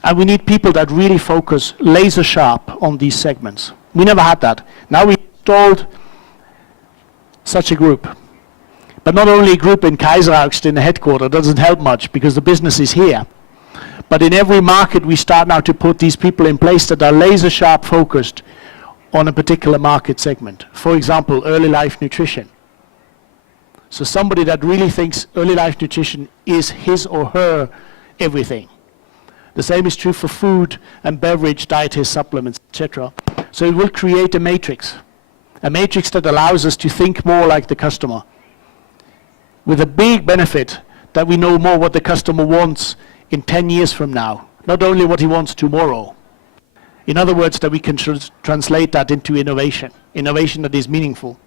And we need people that really focus laser sharp on these segments. We never had that. Now we installed such a group. But not only a group in Kaiseraugst in the headquarters doesn't help much because the business is here. But in every market we start now to put these people in place that are laser sharp focused on a particular market segment. For example, early life nutrition. So somebody that really thinks early life nutrition is his or her everything. The same is true for food and beverage, dietary supplements, etc. So it will create a matrix that allows us to think more like the customer, with a big benefit that we know more what the customer wants in 10 years from now, not only what he wants tomorrow. In other words, that we can translate that into innovation that is meaningful.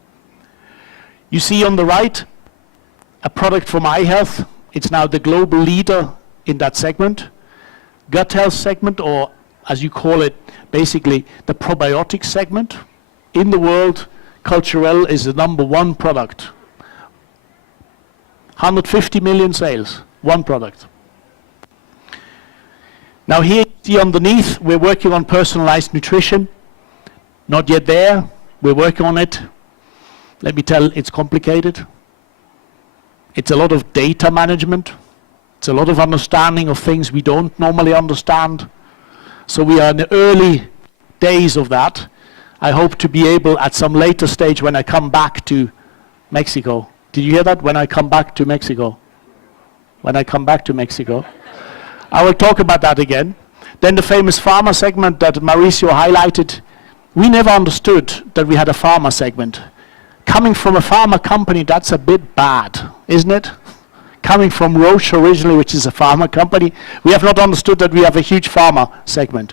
You see on the right, a product from eye health. It's now the global leader in that segment. Gut health segment, or as you call it, basically the probiotic segment. In the world, Culturelle is the #1 product. 150 million sales, one product. Now here you see underneath, we're working on personalized nutrition. Not yet there, we're working on it. Let me tell, it's complicated. It's a lot of data management. It's a lot of understanding of things we don't normally understand. So we are in the early days of that. I hope to be able at some later stage when I come back to Mexico. Did you hear that? When I come back to Mexico. When I come back to Mexico. I will talk about that again. Then the famous pharma segment that Mauricio highlighted. We never understood that we had a pharma segment. Coming from a pharma company, that's a bit bad, isn't it? Coming from Roche originally, which is a pharma company, we have not understood that we have a huge pharma segment.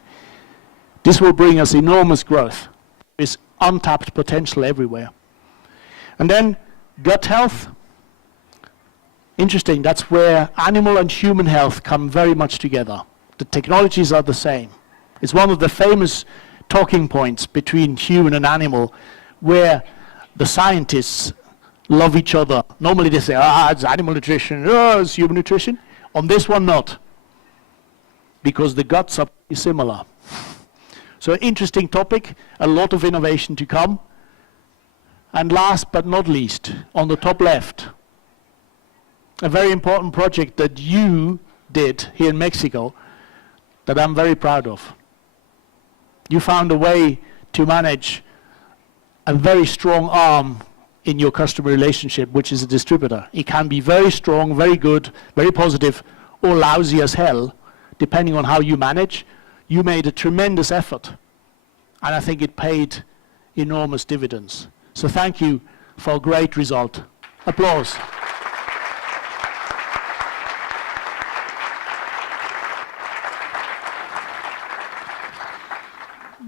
This will bring us enormous growth. There's untapped potential everywhere. And then gut health. Interesting, that's where animal and human health come very much together. The technologies are the same. It's one of the famous talking points between human and animal, where the scientists love each other. Normally they say, it's animal nutrition, it's human nutrition. On this one, not. Because the guts are pretty similar. So interesting topic, a lot of innovation to come. And last but not least, on the top left, a very important project that you did here in Mexico that I'm very proud of. You found a way to manage a very strong arm in your customer relationship, which is a distributor. It can be very strong, very good, very positive, or lousy as hell, depending on how you manage. You made a tremendous effort, and I think it paid enormous dividends. So thank you for a great result. Applause.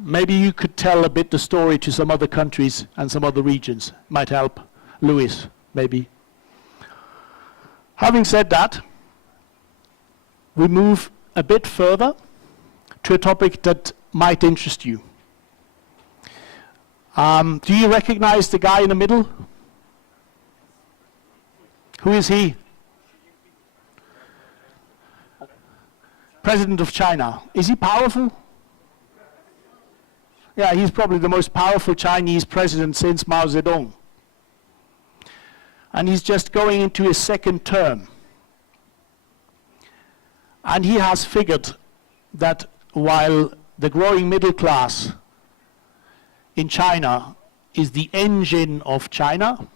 Maybe you could tell a bit the story to some other countries and some other regions. Might help. Luis, maybe. Having said that, we move a bit further to a topic that might interest you. Do you recognize the guy in the middle? Who is he? President of China. Is he powerful? Yeah, he's probably the most powerful Chinese president since Mao Zedong. And he's just going into his second term. And he has figured that while the growing middle class in China is the engine of China,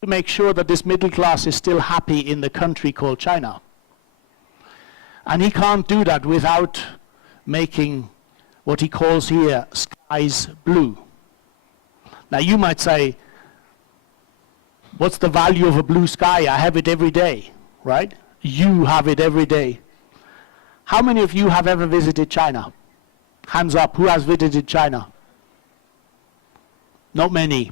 to make sure that this middle class is still happy in the country called China. And he can't do that without making what he calls here skies blue. Now you might say, what's the value of a blue sky? I have it every day, right? You have it every day. How many of you have ever visited China? Hands up, who has visited China? Not many.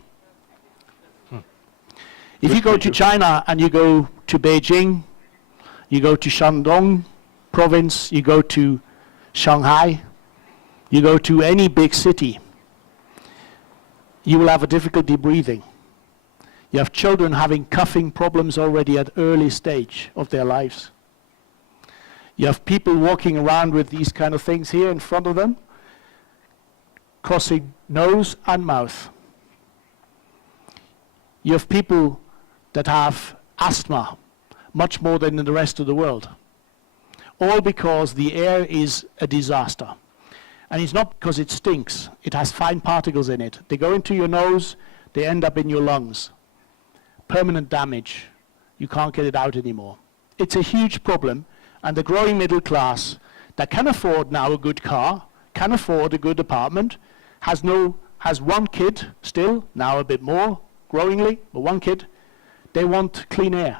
If you go to China and you go to Beijing, you go to Shandong province, you go to Shanghai, you go to any big city, you will have a difficulty breathing. You have children having coughing problems already at early stage of their lives. You have people walking around with these kind of things here in front of them, crossing nose and mouth. You have people that have asthma, much more than in the rest of the world. All because the air is a disaster. And it's not because it stinks. It has fine particles in it. They go into your nose, they end up in your lungs. Permanent damage. You can't get it out anymore. It's a huge problem, and the growing middle class that can afford now a good car, can afford a good apartment, has one kid still, now a bit more, growingly, but one kid, they want clean air.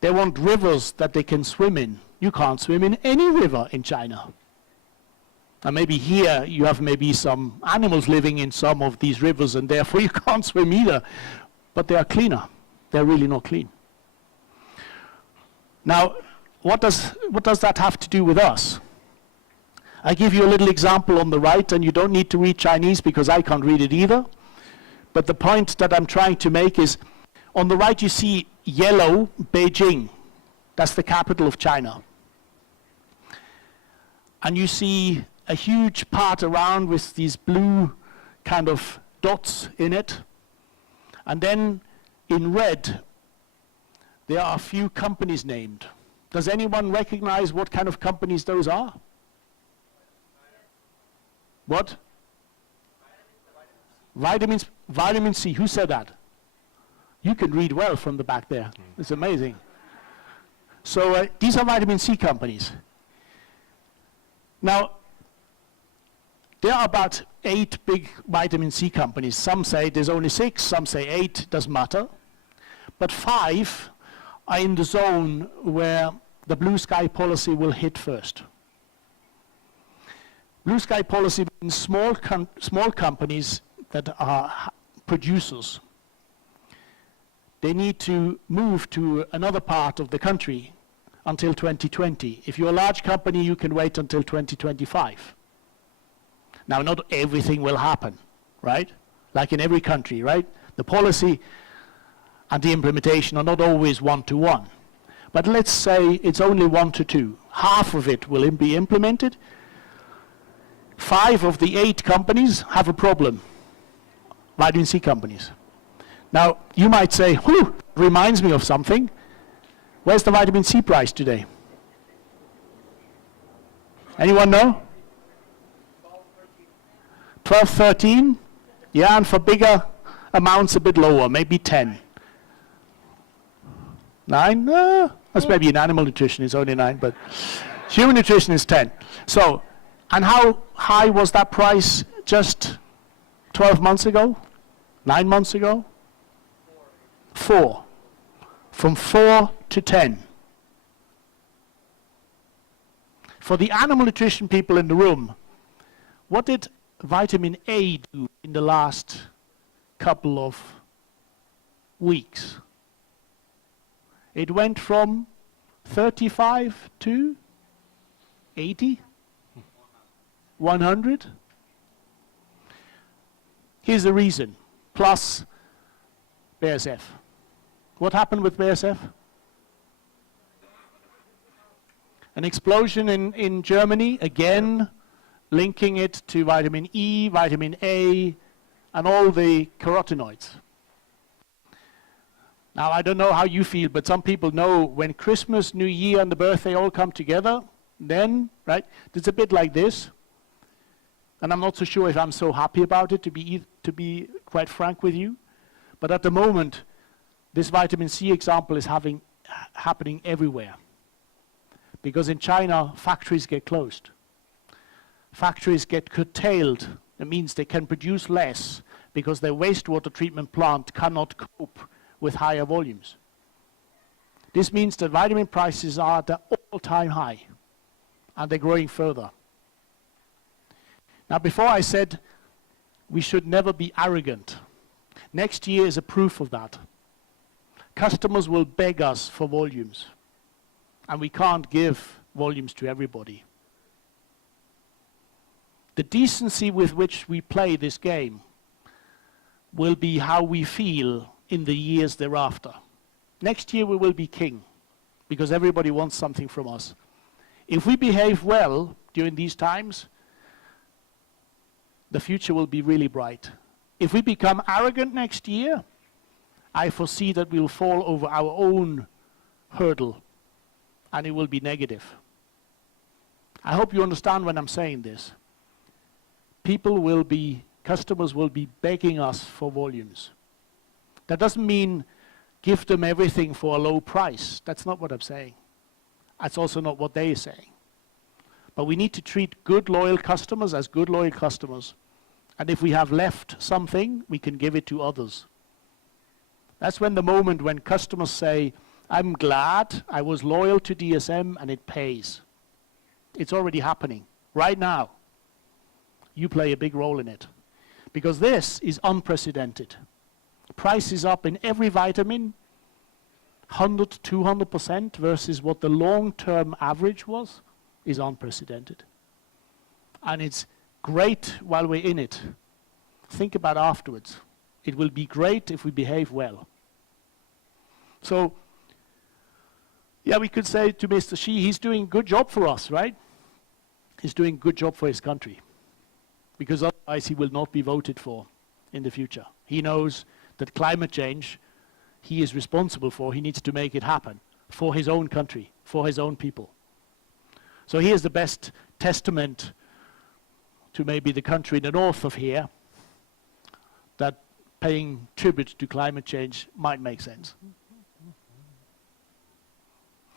They want rivers that they can swim in. You can't swim in any river in China. And maybe here you have maybe some animals living in some of these rivers and therefore you can't swim either. But they are cleaner. They're really not clean. Now, what does that have to do with us? I give you a little example on the right, and you don't need to read Chinese because I can't read it either. But the point that I'm trying to make is, on the right you see yellow Beijing. That's the capital of China. And you see a huge part around with these blue kind of dots in it. And then in red, there are a few companies named. Does anyone recognize what kind of companies those are? What? Vitamin C. Who said that? You can read well from the back there. It's amazing. So these are vitamin C companies. Now, there are about 8 big vitamin C companies. Some say there's only 6, some say 8, doesn't matter. But 5 are in the zone where the blue sky policy will hit first. Blue sky policy means small companies that are producers. They need to move to another part of the country until 2020. If you're a large company, you can wait until 2025. Now, not everything will happen, right? Like in every country, right? The policy and the implementation are not always one-to-one. But let's say it's only 1-to-2. Half of it will be implemented. 5 of the 8 companies have a problem. Vitamin C companies. Now, you might say, whew, reminds me of something. Where's the vitamin C price today? Anyone know? 12, 13? Yeah, and for bigger amounts a bit lower, maybe 10. 9? That's maybe in animal nutrition, it's only 9, but human nutrition is 10. So, and how high was that price just 12 months ago? 9 months ago? 4. From 4 to 10. For the animal nutrition people in the room, what did vitamin A do in the last couple of weeks? It went from 35 to 80? 100? Here's the reason. Plus BASF. What happened with BASF? An explosion in Germany, again, linking it to vitamin E, vitamin A, and all the carotenoids. Now, I don't know how you feel, but some people know when Christmas, New Year, and the birthday all come together, then, right, it's a bit like this. And I'm not so sure if I'm so happy about it, to be quite frank with you. But at the moment, this vitamin C example is happening everywhere. Because in China, factories get closed. Factories get curtailed. That means they can produce less because their wastewater treatment plant cannot cope with higher volumes. This means that vitamin prices are at an all-time high, and they're growing further. Now, before I said we should never be arrogant. Next year is a proof of that. Customers will beg us for volumes, and we can't give volumes to everybody. The decency with which we play this game will be how we feel in the years thereafter. Next year we will be king, because everybody wants something from us. If we behave well during these times, the future will be really bright. If we become arrogant next year, I foresee that we will fall over our own hurdle, and it will be negative. I hope you understand when I'm saying this. Customers will be begging us for volumes. That doesn't mean give them everything for a low price. That's not what I'm saying. That's also not what they're saying. But we need to treat good, loyal customers as good, loyal customers. And if we have left something, we can give it to others. That's when the moment when customers say, I'm glad I was loyal to DSM and it pays. It's already happening right now. You play a big role in it. Because this is unprecedented. Price is up in every vitamin, 100, 200% versus what the long-term average was, is unprecedented. And it's great while we're in it. Think about afterwards. It will be great if we behave well. So, yeah, we could say to Mr. Xi, he's doing a good job for us, right? He's doing a good job for his country. Because otherwise he will not be voted for in the future. He knows that climate change he is responsible for, he needs to make it happen for his own country, for his own people. So here's the best testament to maybe the country in the north of here that paying tribute to climate change might make sense.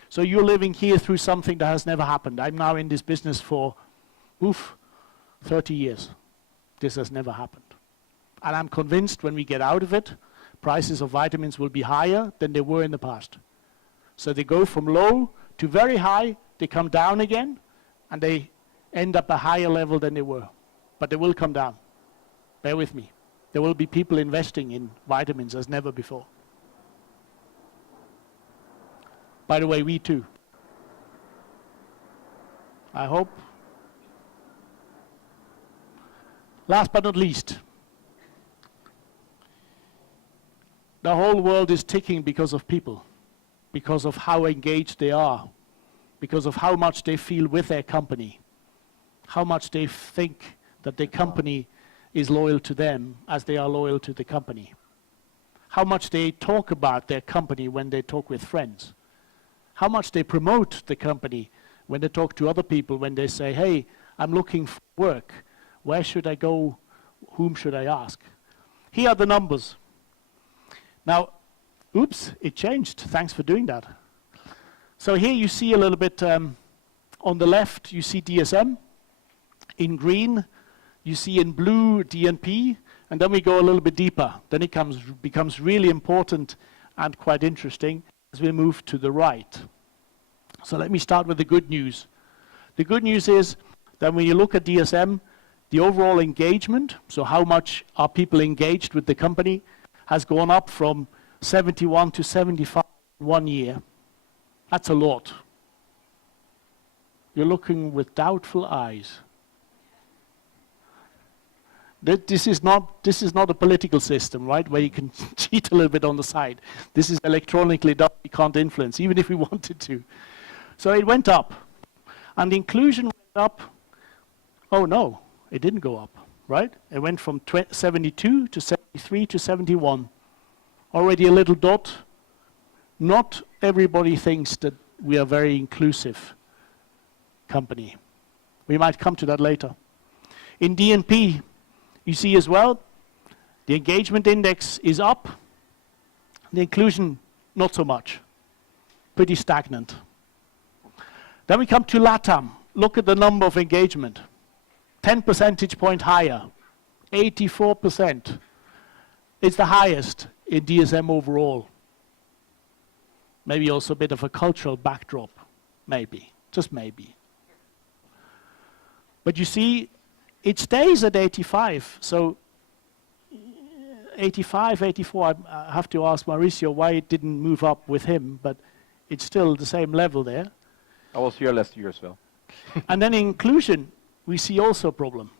So you're living here through something that has never happened. I'm now in this business for, 30 years. This has never happened. And I'm convinced when we get out of it, prices of vitamins will be higher than they were in the past. So they go from low to very high, they come down again, and they end up a higher level than they were. But they will come down. Bear with me. There will be people investing in vitamins as never before. By the way, we too. I hope. Last but not least, the whole world is ticking because of people, because of how engaged they are, because of how much they feel with their company, how much they think that their company is loyal to them as they are loyal to the company, how much they talk about their company when they talk with friends, how much they promote the company when they talk to other people, when they say, hey, I'm looking for work, where should I go, whom should I ask? Here are the numbers. Now, oops, it changed. Thanks for doing that. So here you see a little bit, on the left, you see DSM. In green, you see in blue DNP. And then we go a little bit deeper. Then it becomes really important and quite interesting as we move to the right. So let me start with the good news. The good news is that when you look at DSM, the overall engagement, so how much are people engaged with the company, has gone up from 71 to 75 in 1 year. That's a lot. You're looking with doubtful eyes. This is not a political system, right, where you can cheat a little bit on the side. This is electronically done, we can't influence, even if we wanted to. So it went up. And inclusion went up. Oh no, it didn't go up, right? It went from 72 to 73 to 71. Already a little dot. Not everybody thinks that we are a very inclusive company. We might come to that later. In DNP, you see as well, the engagement index is up. The inclusion, not so much. Pretty stagnant. Then we come to LATAM. Look at the number of engagement. 10 percentage point higher. 84%. It's the highest in DSM overall. Maybe also a bit of a cultural backdrop. Maybe. Just maybe. But you see, it stays at 85. So 85, 84, I have to ask Mauricio why it didn't move up with him, but it's still the same level there. I was here last year as well. And then in inclusion, we see also a problem.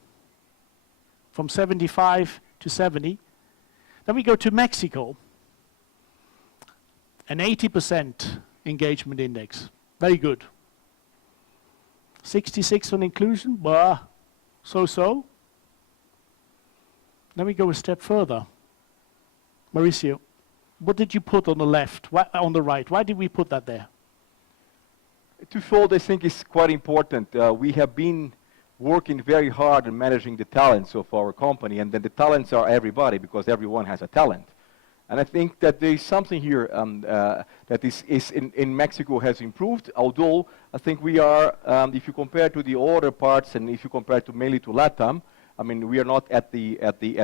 From 75 to 70. Then we go to Mexico. An 80% engagement index. Very good. 66 on inclusion, bah, so-so. Then we go a step further. Mauricio, what did you put on the left, on the right? Why did we put that there? Twofold, I think, is quite important. We have been working very hard on managing the talents of our company, and then the talents are everybody, because everyone has a talent. And I think that there is something here that is in Mexico has improved, although I think we are, if you compare to the other parts, and if you compare to mainly to LATAM, I mean, we are not at the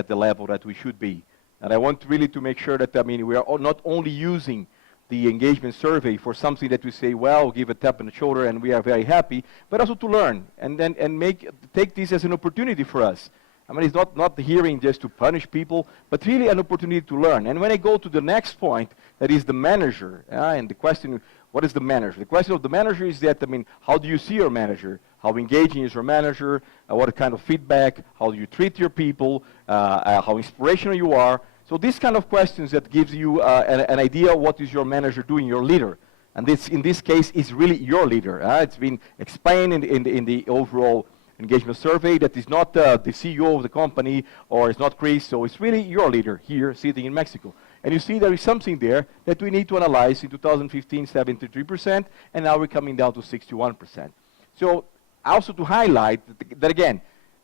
level that we should be. And I want really to make sure that, I mean, we are not only using the engagement survey for something that we say, well, give a tap on the shoulder and we are very happy, but also to learn and take this as an opportunity for us. I mean, it's not hearing just to punish people, but really an opportunity to learn. And when I go to the next point, that is the manager, and the question, what is the manager? The question of the manager is that, I mean, how do you see your manager? How engaging is your manager? What kind of feedback? How do you treat your people? How inspirational you are? So these kind of questions that gives you an idea of what is your manager doing, your leader. And this, in this case, is really your leader. It's been explained in the overall engagement survey that is not the CEO of the company, or it's not Chris, so it's really your leader here sitting in Mexico. And you see there is something there that we need to analyze. In 2015, 73%, and now we're coming down to 61%. So also to highlight that again,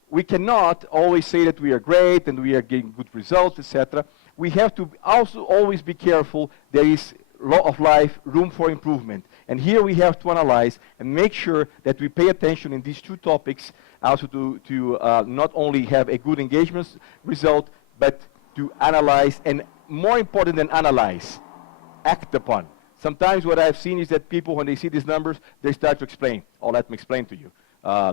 we cannot always say that we are great and we are getting good results, etc. We have to also always be careful. There is law of life, room for improvement. And here we have to analyze and make sure that we pay attention in these two topics, also to not only have a good engagement result, but to analyze, and more important than analyze, act upon. Sometimes what I've seen is that people, when they see these numbers, they start to explain. Oh, let me explain to you.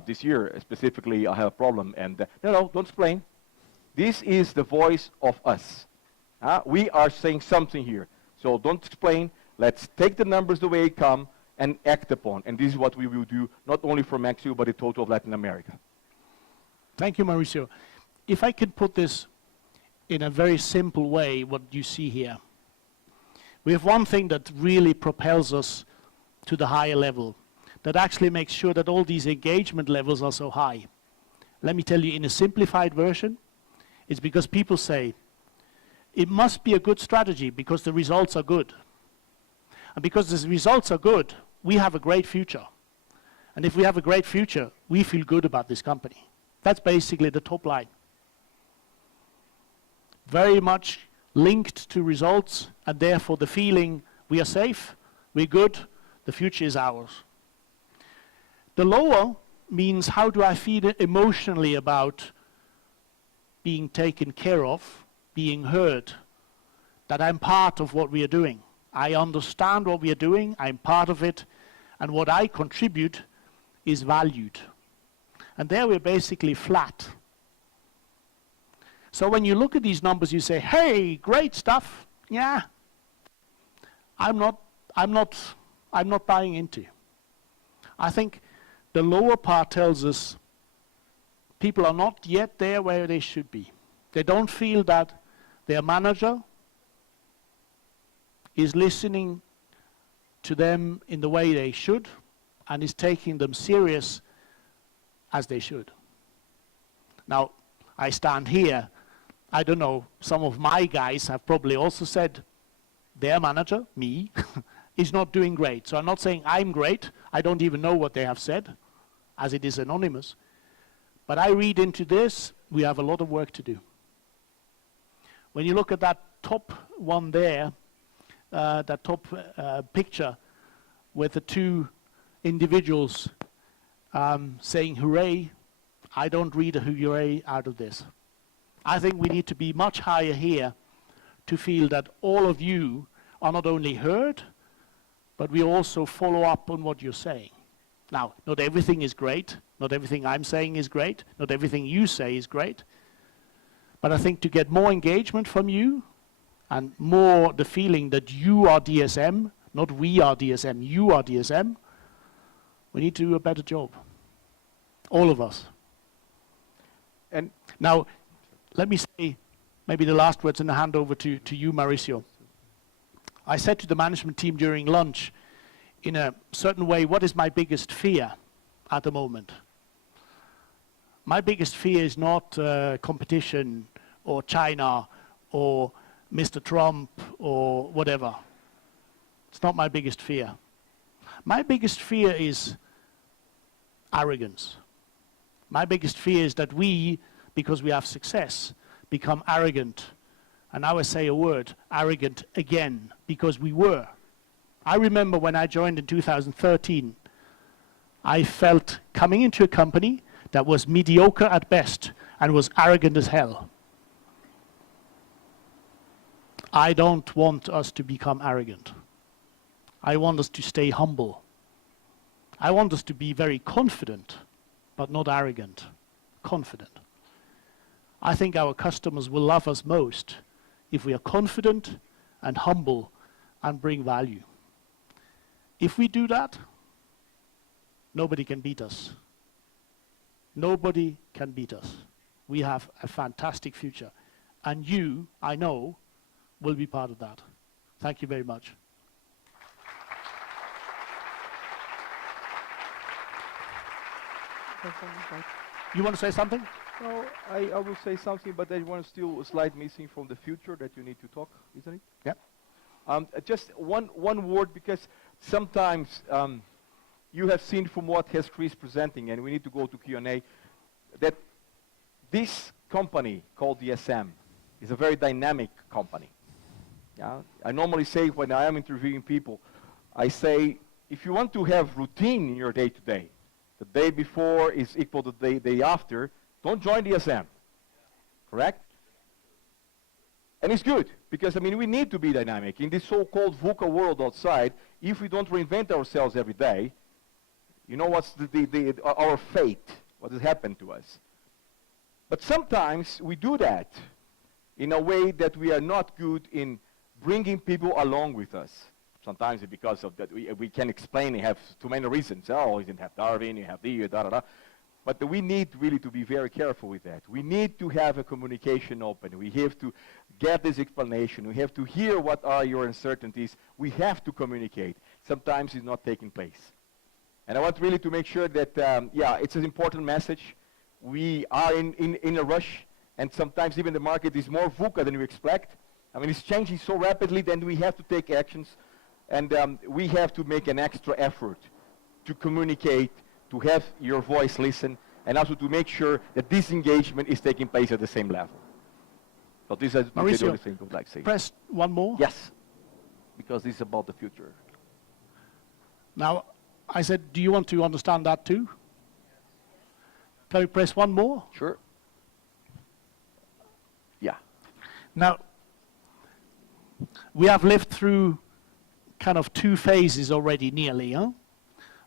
This year, specifically, I have a problem. And no, don't explain. This is the voice of us. We are saying something here. So don't explain. Let's take the numbers the way they come and act upon. And this is what we will do, not only for Mexico, but the total of Latin America. Thank you, Mauricio. If I could put this in a very simple way, what you see here. We have one thing that really propels us to the higher level, that actually makes sure that all these engagement levels are so high. Let me tell you, in a simplified version, it's because people say, it must be a good strategy because the results are good. And because the results are good, we have a great future. And if we have a great future, we feel good about this company. That's basically the top line. Very much linked to results, and therefore the feeling we are safe, we're good, the future is ours. The lower means, how do I feel emotionally about being taken care of, being heard, that I'm part of what we are doing. I understand what we are doing, I'm part of it, and what I contribute is valued. And there we're basically flat. So when you look at these numbers, you say, hey, great stuff. Yeah, I'm not buying into. I think the lower part tells us people are not yet there where they should be. They don't feel that their manager is listening to them in the way they should and is taking them serious as they should. Now, I stand here, I don't know, some of my guys have probably also said their manager, me, is not doing great. So I'm not saying I'm great, I don't even know what they have said, as it is anonymous. But I read into this, we have a lot of work to do. When you look at that top one there, that top picture with the two individuals saying hooray, I don't read a hooray out of this. I think we need to be much higher here to feel that all of you are not only heard, but we also follow up on what you're saying. Now, not everything is great, not everything I'm saying is great, not everything you say is great, but I think to get more engagement from you and more the feeling that you are DSM, not we are DSM, you are DSM, we need to do a better job. All of us. And now, let me say maybe the last words and the hand over to you, Mauricio. I said to the management team during lunch, in a certain way, what is my biggest fear at the moment? My biggest fear is not competition or China or Mr. Trump or whatever. It's not my biggest fear. My biggest fear is arrogance. My biggest fear is that we, because we have success, become arrogant. And now I say a word, arrogant again, because we were. I remember when I joined in 2013, I felt coming into a company that was mediocre at best and was arrogant as hell. I don't want us to become arrogant. I want us to stay humble. I want us to be very confident, but not arrogant. Confident. I think our customers will love us most if we are confident and humble and bring value. If we do that, nobody can beat us. Nobody can beat us. We have a fantastic future. And you, I know, will be part of that. Thank you very much. You want to say something? No, I will say something, but there was still a slide missing from the future that you need to talk, isn't it? Yeah. Just one word, because sometimes you have seen from what has Chris presenting, and we need to go to Q&A, that this company called DSM is a very dynamic company. Yeah? I normally say when I am interviewing people, I say, if you want to have routine in your day-to-day, the day before is equal to the day after, don't join DSM. Correct? And it's good, because I mean, we need to be dynamic. In this so-called VUCA world outside, if we don't reinvent ourselves every day, you know what's our fate, what has happened to us. But sometimes we do that in a way that we are not good in bringing people along with us. Sometimes it's because of that we can explain, we have too many reasons. Oh, you didn't have Darwin, you have the, da. But we need really to be very careful with that. We need to have a communication open. We have to get this explanation. We have to hear what are your uncertainties. We have to communicate. Sometimes it's not taking place. And I want really to make sure that, yeah, it's an important message. We are in a rush, and sometimes even the market is more VUCA than we expect. I mean, it's changing so rapidly that we have to take actions, and we have to make an extra effort to communicate, to have your voice listen, and also to make sure that this engagement is taking place at the same level. So this is the only thing I would like to say. Press one more. Yes, because this is about the future. Now, I said, do you want to understand that too? Can we press one more? Sure. Yeah. Now, we have lived through kind of two phases already nearly, huh?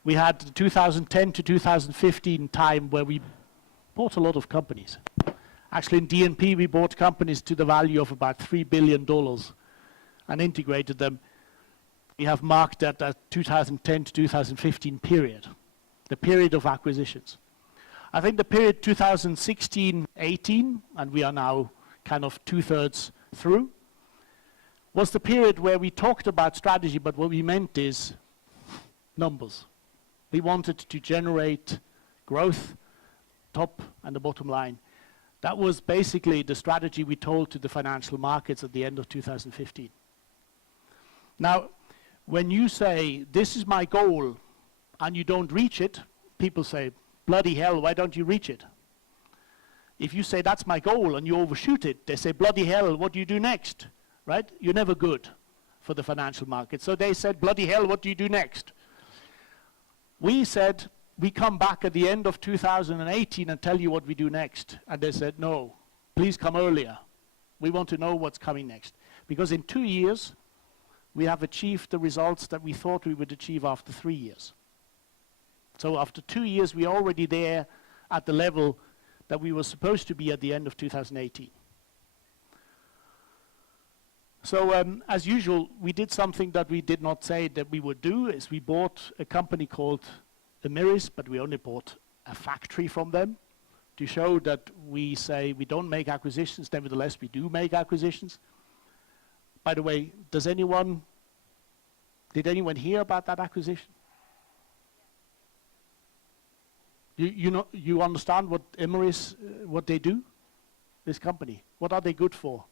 We had the 2010 to 2015 time where we bought a lot of companies. Actually, in DNP, we bought companies to the value of about $3 billion and integrated them. We have marked that 2010 to 2015 period, the period of acquisitions. I think the period 2016-18, and we are now kind of 2/3 through, was the period where we talked about strategy, but what we meant is numbers. We wanted to generate growth, top and the bottom line. That was basically the strategy we told to the financial markets at the end of 2015. Now, when you say, this is my goal, and you don't reach it, people say, bloody hell, why don't you reach it? If you say, that's my goal, and you overshoot it, they say, bloody hell, what do you do next? Right? You're never good for the financial market. So they said, bloody hell, what do you do next? We said, we come back at the end of 2018 and tell you what we do next. And they said, no, please come earlier. We want to know what's coming next. Because in 2 years, we have achieved the results that we thought we would achieve after 3 years. So after 2 years, we are already there at the level that we were supposed to be at the end of 2018. So as usual, we did something that we did not say that we would do, is we bought a company called Emiris, but we only bought a factory from them to show that we say we don't make acquisitions, nevertheless we do make acquisitions. By the way, did anyone hear about that acquisition? You understand what Emiris, what they do? This company, what are they good for?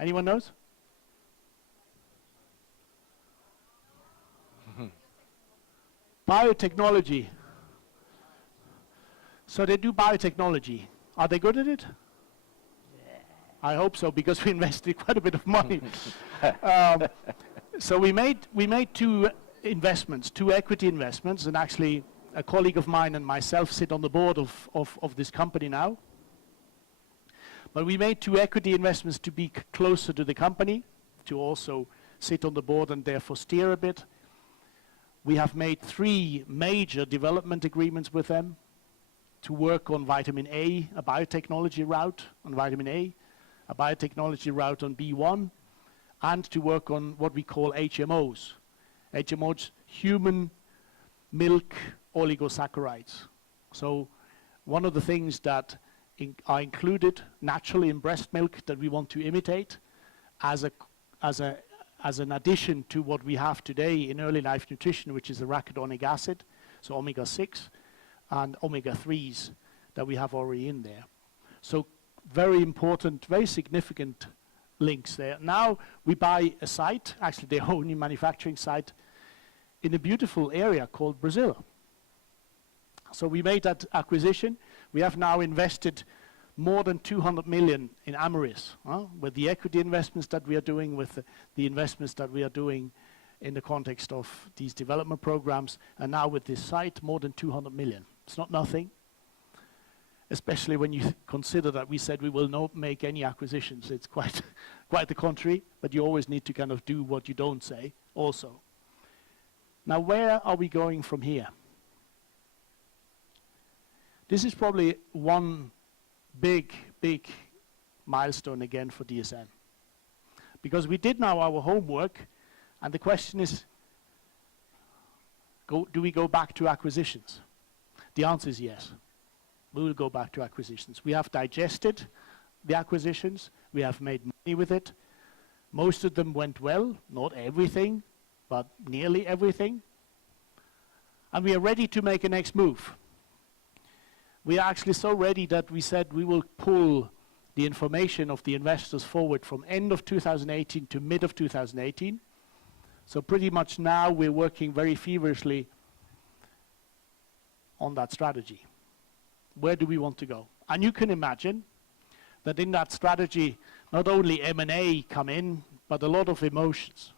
Anyone knows? Biotechnology. So they do biotechnology. Are they good at it? I hope so, because we invested quite a bit of money. So we made two investments, two equity investments, and actually a colleague of mine and myself sit on the board of this company now. But we made two equity investments to be closer to the company, to also sit on the board and therefore steer a bit. We have made 3 major development agreements with them. to work on vitamin A, a biotechnology route on vitamin A, a biotechnology route on B1, and to work on what we call HMOs. HMOs, human milk oligosaccharides. So one of the things that are included naturally in breast milk that we want to imitate as an addition to what we have today in early life nutrition, which is arachidonic acid, so omega-6 and omega-3s that we have already in there. So very important, very significant links there. Now we buy a site, actually their only manufacturing site, in a beautiful area called Brazil. So we made that acquisition. We have now invested more than 200 million in Ameris, with the equity investments that we are doing, with the investments that we are doing in the context of these development programs, and now with this site, more than 200 million. It's not nothing, especially when you consider that we said we will not make any acquisitions. It's quite the contrary, but you always need to kind of do what you don't say also. Now, where are we going from here? This is probably one big milestone again for DSM. Because we did now our homework, and the question is, do we go back to acquisitions? The answer is yes. We will go back to acquisitions. We have digested the acquisitions. We have made money with it. Most of them went well, not everything, but nearly everything. And we are ready to make a next move. We are actually so ready that we said we will pull the information of the investors forward from end of 2018 to mid of 2018. So pretty much now we're working very feverishly on that strategy. Where do we want to go? And you can imagine that in that strategy, not only M&A come in, but a lot of emotions.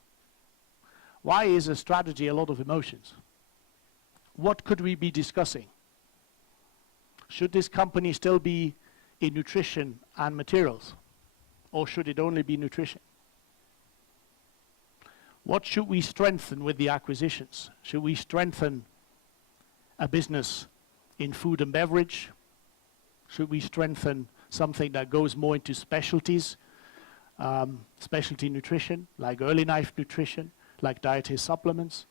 Why is a strategy a lot of emotions? What could we be discussing? Should this company still be in nutrition and materials? Or should it only be nutrition? What should we strengthen with the acquisitions? Should we strengthen a business in food and beverage? Should we strengthen something that goes more into specialties, specialty nutrition, like early life nutrition, like dietary supplements?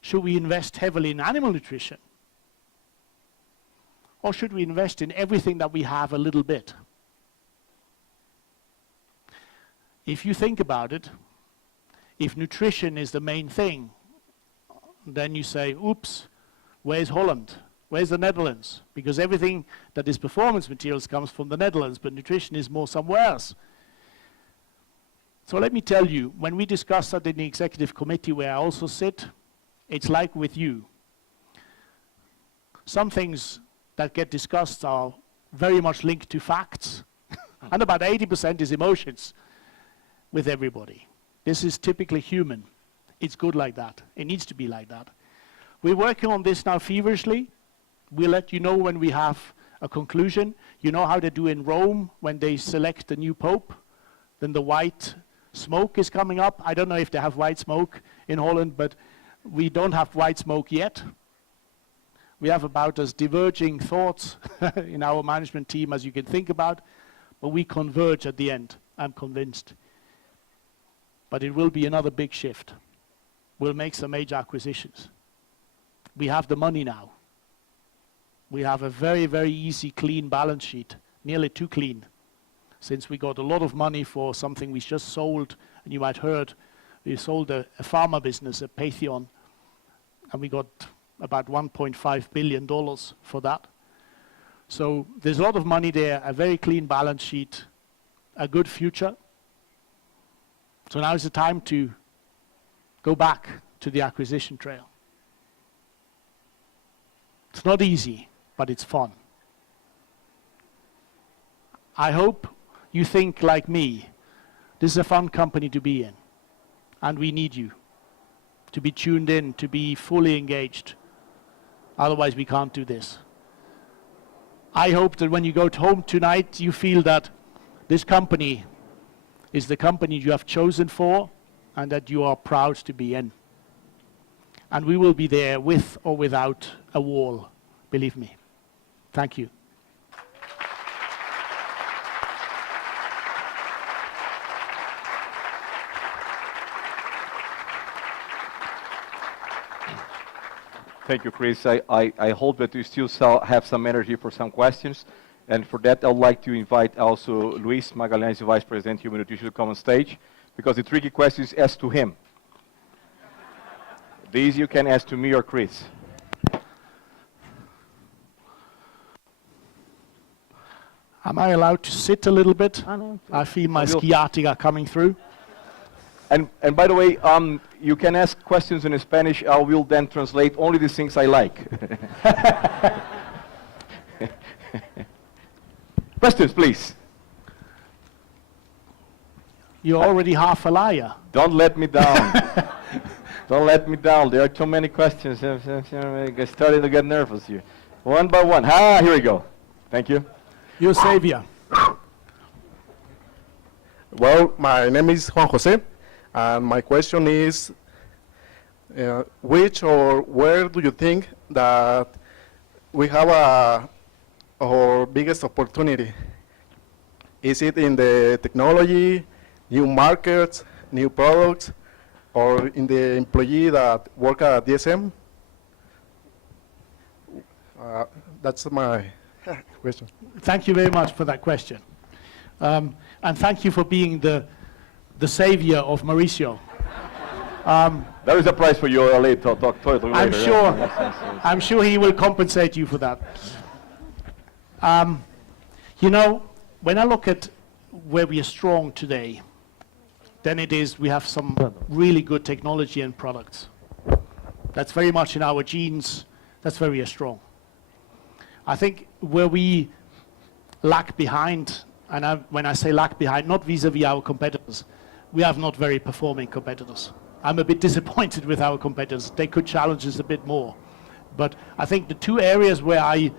Should we invest heavily in animal nutrition? Or should we invest in everything that we have a little bit? If you think about it, if nutrition is the main thing, then you say, oops, where's Holland? Where's the Netherlands? Because everything that is performance materials comes from the Netherlands, but nutrition is more somewhere else. So let me tell you, when we discuss that in the executive committee where I also sit, it's like with you. Some things that get discussed are very much linked to facts, and about 80% is emotions with everybody. This is typically human. It's good like that. It needs to be like that. We're working on this now feverishly. We'll let you know when we have a conclusion. You know how they do in Rome when they select the new pope? Then the white smoke is coming up. I don't know if they have white smoke in Holland, but we don't have white smoke yet. We have about as diverging thoughts in our management team as you can think about, but we converge at the end, I'm convinced. But it will be another big shift. We'll make some major acquisitions. We have the money now. We have a very, very easy, clean balance sheet, nearly too clean, since we got a lot of money for something we just sold, and you might heard, we sold a pharma business, a Patheon, and we got about $1.5 billion for that. So there's a lot of money there, a very clean balance sheet, a good future. So now is the time to go back to the acquisition trail. It's not easy, but it's fun. I hope you think like me. This is a fun company to be in, and we need you to be tuned in, to be fully engaged. Otherwise, we can't do this. I hope that when you go home tonight, you feel that this company is the company you have chosen for and that you are proud to be in. And we will be there with or without a wall, believe me. Thank you. Thank you, Chris. I hope that you still have some energy for some questions. And for that, I'd like to invite also Luis Magalhães, the Vice President, Human Nutrition, to come on stage, because the tricky question is asked to him. These you can ask to me or Chris. Am I allowed to sit a little bit? I feel my sciatica coming through. And by the way, you can ask questions in Spanish. I will then translate only the things I like. Questions, please. You're already half a liar. Don't let me down. Don't let me down. There are too many questions. I'm starting to get nervous here. One by one. Here we go. Thank you. You're savior. Well, my name is Juan Jose, and my question is, which or where do you think that we have our biggest opportunity? Is it in the technology, new markets, new products, or in the employee that work at DSM? That's my question. Thank you very much for that question. And thank you for being the savior of Mauricio. There is a prize for you later. I'm sure. I'm sure he will compensate you for that. You know, when I look at where we are strong today, then it is we have some really good technology and products. That's very much in our genes. That's where we are strong. I think where we lag behind, and when I say lag behind, not vis-a-vis our competitors, we have not very performing competitors. I'm a bit disappointed with our competitors. They could challenge us a bit more. But I think the two areas where I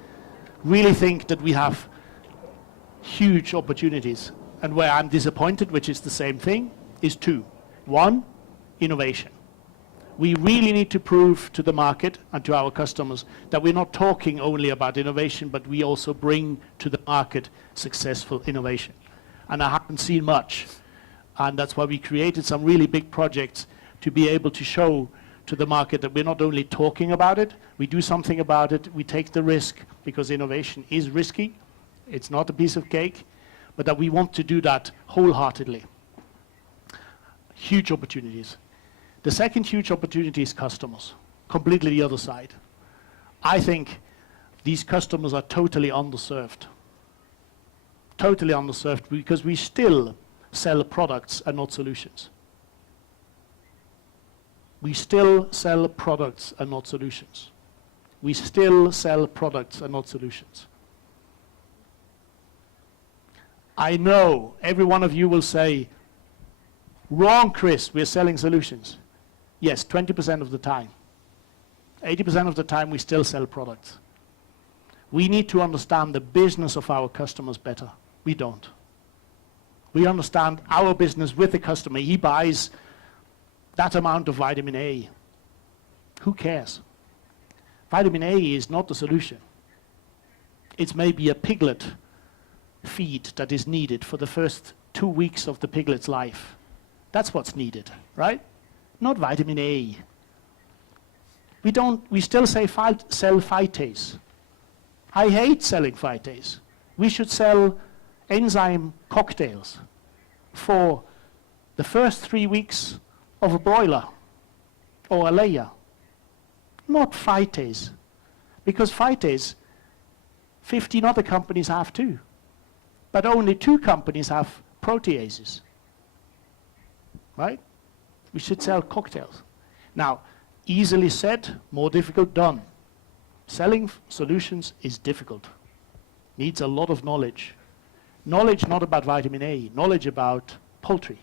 really think that we have huge opportunities and where I'm disappointed, which is the same thing, is two. One, innovation. We really need to prove to the market and to our customers that we're not talking only about innovation, but we also bring to the market successful innovation. And I haven't seen much. And that's why we created some really big projects to be able to show to the market that we're not only talking about it, we do something about it, we take the risk, because innovation is risky. It's not a piece of cake, but that we want to do that wholeheartedly. Huge opportunities. The second huge opportunity is customers, completely the other side. I think these customers are totally underserved. Totally underserved, because we still sell products and not solutions. We still sell products and not solutions. We still sell products and not solutions. I know every one of you will say, wrong, Chris, we're selling solutions. Yes, 20% of the time. 80% of the time we still sell products. We need to understand the business of our customers better. We don't. We understand our business with the customer. He buys that amount of vitamin A. Who cares? Vitamin A is not the solution. It's maybe a piglet feed that is needed for the first 2 weeks of the piglet's life. That's what's needed, right? Not vitamin A. We still say sell phytase. I hate selling phytase. We should sell enzyme cocktails for the first 3 weeks of a broiler or a layer. Not phytase. Because phytase, 15 other companies have too. But only 2 companies have proteases. Right? We should sell cocktails. Now, easily said, more difficult done. Selling solutions is difficult. Needs a lot of knowledge. Knowledge not about vitamin A, knowledge about poultry,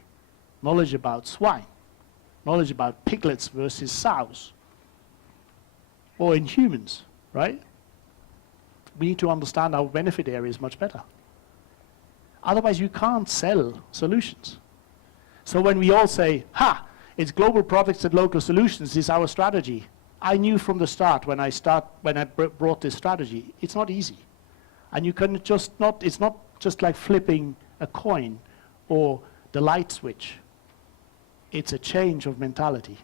knowledge about swine, knowledge about piglets versus sows, or in humans, right? We need to understand our benefit areas much better. Otherwise, you can't sell solutions. So when we all say, it's global products and local solutions is our strategy, I knew from the start when I brought this strategy, it's not easy. And you can just not, it's not just like flipping a coin or the light switch. It's a change of mentality.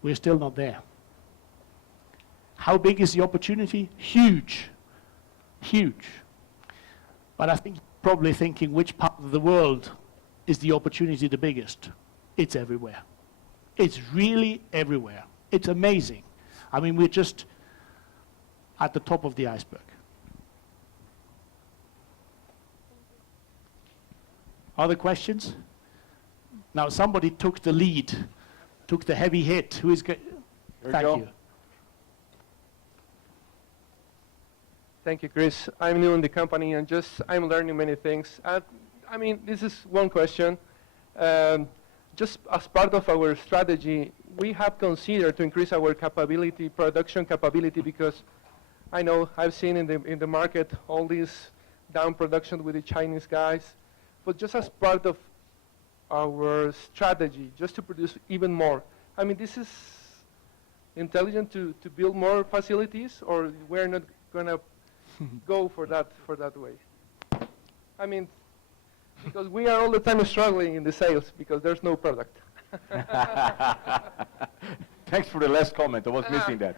We're still not there. How big is the opportunity? Huge. Huge. But I think you're probably thinking which part of the world is the opportunity the biggest. It's everywhere. It's really everywhere. It's amazing. I mean, we're just at the top of the iceberg. Other questions? Now somebody took the lead, took the heavy hit. Who is Thank you. Thank you, Chris. I'm new in the company and I'm learning many things. I mean, this is one question. Just as part of our strategy, we have considered to increase our capability, production capability, because I know I've seen in the market all this down production with the Chinese guys. But just as part of our strategy, just to produce even more. I mean, this is intelligent to build more facilities, or we're not going to go for that way. I mean, because we are all the time struggling in the sales because there's no product. Thanks for the last comment. I was missing that.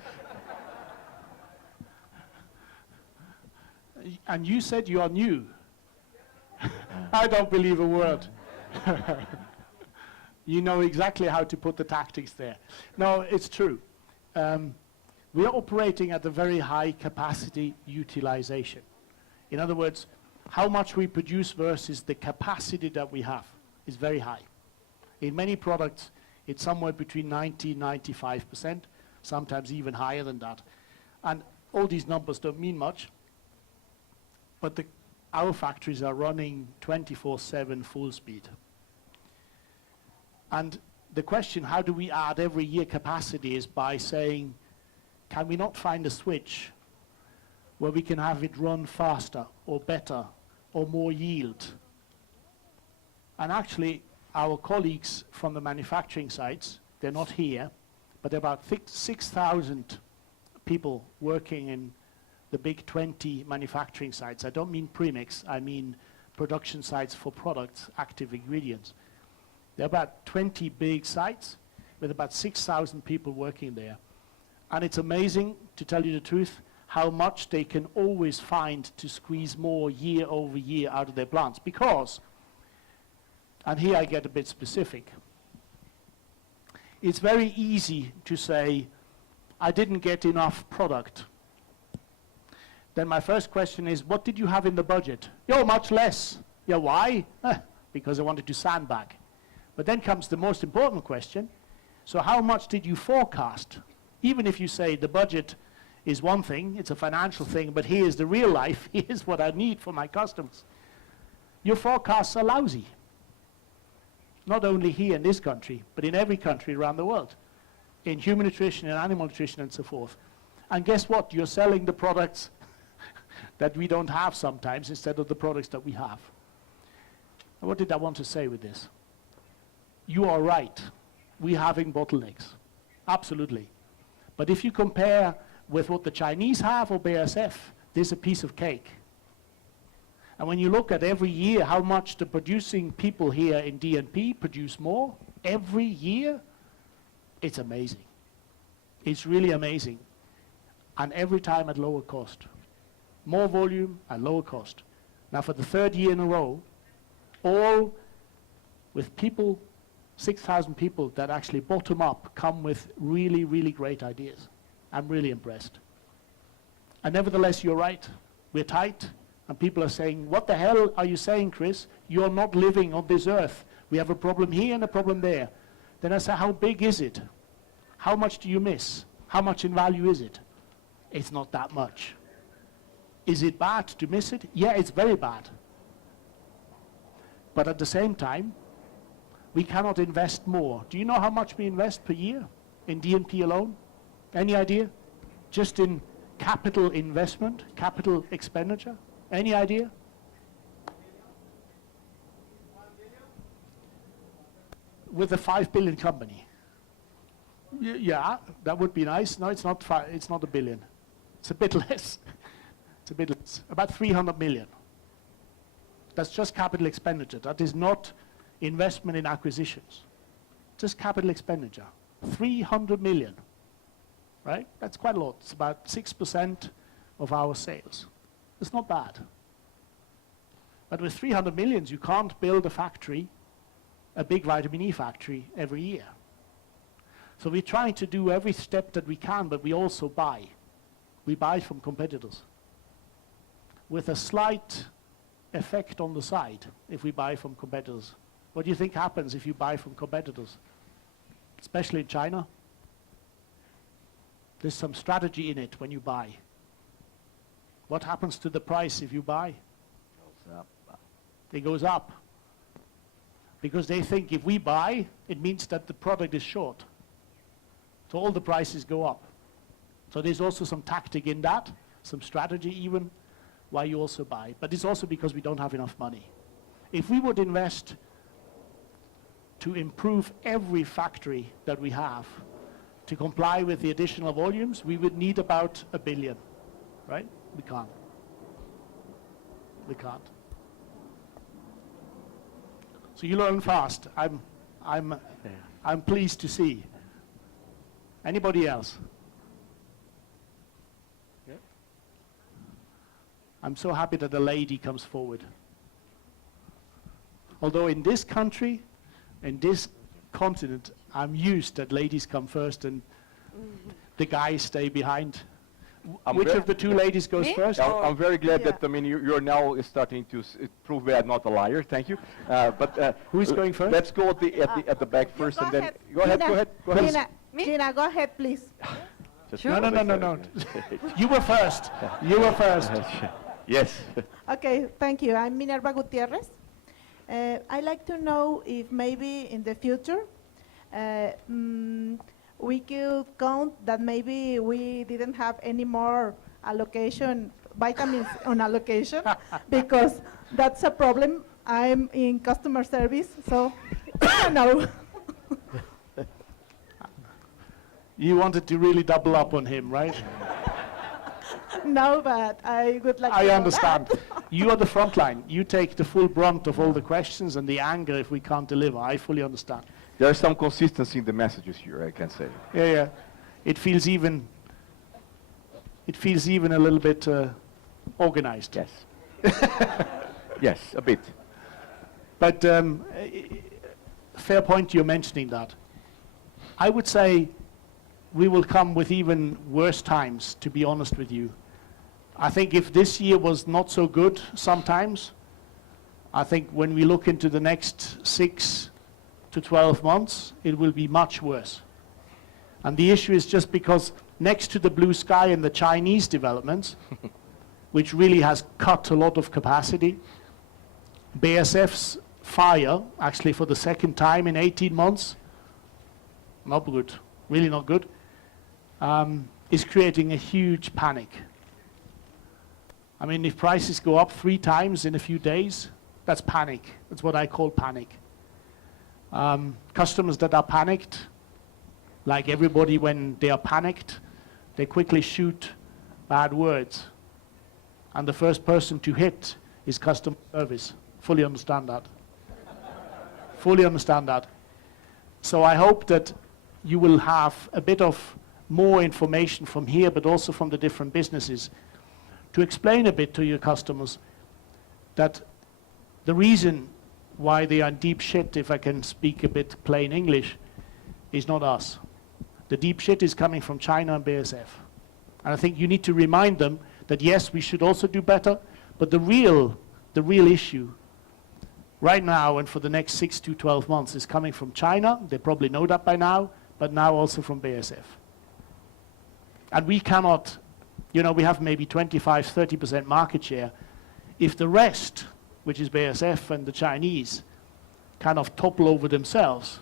And you said you are new. I don't believe a word. You know exactly how to put the tactics there. No, it's true. We are operating at a very high capacity utilization. In other words, how much we produce versus the capacity that we have is very high. In many products, it's somewhere between 90 and 95%, sometimes even higher than that. And all these numbers don't mean much, but our factories are running 24/7 full speed. And the question, how do we add every year capacity, is by saying, can we not find a switch where we can have it run faster or better or more yield? And actually, our colleagues from the manufacturing sites, they're not here, but there are about 6,000 people working in the big 20 manufacturing sites. I don't mean premix, I mean production sites for products, active ingredients. There are about 20 big sites with about 6,000 people working there. And it's amazing, to tell you the truth, how much they can always find to squeeze more year over year out of their plants. Because, and here I get a bit specific, it's very easy to say, I didn't get enough product. Then my first question is, what did you have in the budget? Yo, much less. Yeah, why? Because I wanted to sandbag. But then comes the most important question. So how much did you forecast? Even if you say the budget is one thing, it's a financial thing, but here's the real life, here's what I need for my customers. Your forecasts are lousy. Not only here in this country, but in every country around the world. In human nutrition and animal nutrition and so forth. And guess what? You're selling the products that we don't have sometimes instead of the products that we have. And what did I want to say with this? You are right. We're having bottlenecks. Absolutely. But if you compare with what the Chinese have or BASF, there's a piece of cake. And when you look at every year how much the producing people here in DNP produce more, every year, it's amazing. It's really amazing. And every time at lower cost. More volume at lower cost. Now for the third year in a row, all with people, 6,000 people that actually bottom up come with really, really great ideas. I'm really impressed. And nevertheless, you're right. We're tight, and people are saying, what the hell are you saying, Chris? You're not living on this earth. We have a problem here and a problem there. Then I say, how big is it? How much do you miss? How much in value is it? It's not that much. Is it bad to miss it? Yeah, it's very bad. But at the same time, we cannot invest more. Do you know how much we invest per year in DNP alone? Any idea? Just in capital investment, capital expenditure? Any idea? With a 5 billion company. Yeah, that would be nice. No, it's not 1 billion. It's a bit less. It's a bit less, about 300 million. That's just capital expenditure. That is not investment in acquisitions. Just capital expenditure. 300 million, right? That's quite a lot. It's about 6% of our sales. It's not bad. But with 300 millions, you can't build a factory, a big vitamin E factory, every year. So we're trying to do every step that we can, but we also buy. We buy from competitors. With a slight effect on the side, if we buy from competitors. What do you think happens if you buy from competitors? Especially in China? There's some strategy in it when you buy. What happens to the price if you buy? Goes up. It goes up. Because they think if we buy, it means that the product is short. So all the prices go up. So there's also some tactic in that, some strategy even, why you also buy. But it's also because we don't have enough money. If we would invest to improve every factory that we have to comply with the additional volumes, we would need about 1 billion, right? We can't. We can't. So you learn fast. I'm pleased to see. Anybody else? Yeah. I'm so happy that a lady comes forward. Although in this country, in this continent, I'm used that ladies come first and the guys stay behind. Which of the two ladies goes first? I'm very glad that, I mean, you're now starting to prove me I'm not a liar. Thank you. Who's going first? Let's go at the back first, and then go ahead. Gina, go ahead, please. No. You were first. You were first. Yes. Okay, thank you. I'm Minerva Gutierrez. I'd like to know if maybe in the future we could count that maybe we didn't have any more vitamins on allocation, because that's a problem. I'm in customer service, so I don't know. You wanted to really double up on him, right? No, but I would like to I know understand. that. You are the front line. You take the full brunt of all the questions and the anger if we can't deliver. I fully understand. There's some consistency in the messages here, I can say. Yeah. It feels even a little bit organized. Yes. Yes, a bit. But fair point you're mentioning that. I would say we will come with even worse times, to be honest with you. I think if this year was not so good sometimes, I think when we look into the next 6 to 12 months, it will be much worse. And the issue is just because next to the blue sky and the Chinese developments, which really has cut a lot of capacity, BASF's fire, actually for the second time in 18 months, not good, really not good, is creating a huge panic. I mean, if prices go up 3 times in a few days, that's panic. That's what I call panic. Customers that are panicked, like everybody when they are panicked, they quickly shoot bad words. And the first person to hit is customer service. Fully understand that. Fully understand that. So I hope that you will have a bit of more information from here, but also from the different businesses, to explain a bit to your customers that the reason why they are in deep shit, if I can speak a bit plain English, is not us. The deep shit is coming from China and BASF. And I think you need to remind them that yes, we should also do better, but the real issue right now and for the next 6 to 12 months is coming from China. They probably know that by now, but now also from BASF. And we cannot, we have maybe 25, 30% market share. If the rest, which is BASF and the Chinese, kind of topple over themselves,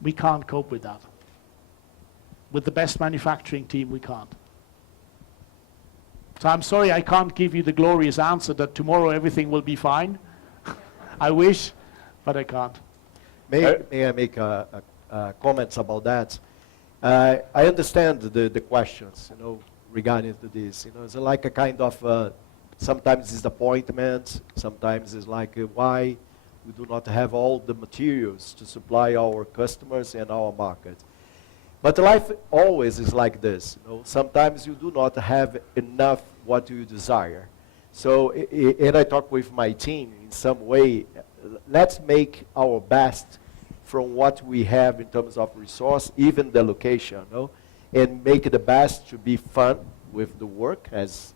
we can't cope with that. With the best manufacturing team, we can't. So I'm sorry I can't give you the glorious answer that tomorrow everything will be fine. I wish, but I can't. May I make comments about that? I understand the questions, regarding to this. You know, it's like a kind of sometimes disappointment, sometimes it's like why we do not have all the materials to supply our customers and our market. But life always is like this. You know, sometimes you do not have enough what you desire. So, and I talk with my team in some way, let's make our best from what we have in terms of resource, even the location, you know, and make it the best to be fun with the work, as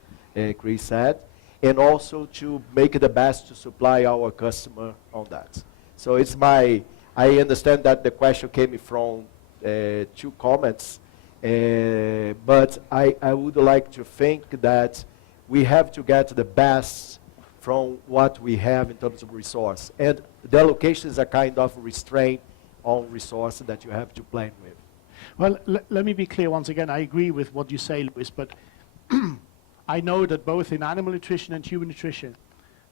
Chris said, and also to make it the best to supply our customer on that. So it's I understand that the question came from 2 comments, but I would like to think that we have to get the best from what we have in terms of resource. And the allocation is a kind of restraint on resource that you have to plan with. Well, let me be clear once again. I agree with what you say, Luis, but I know that both in animal nutrition and human nutrition,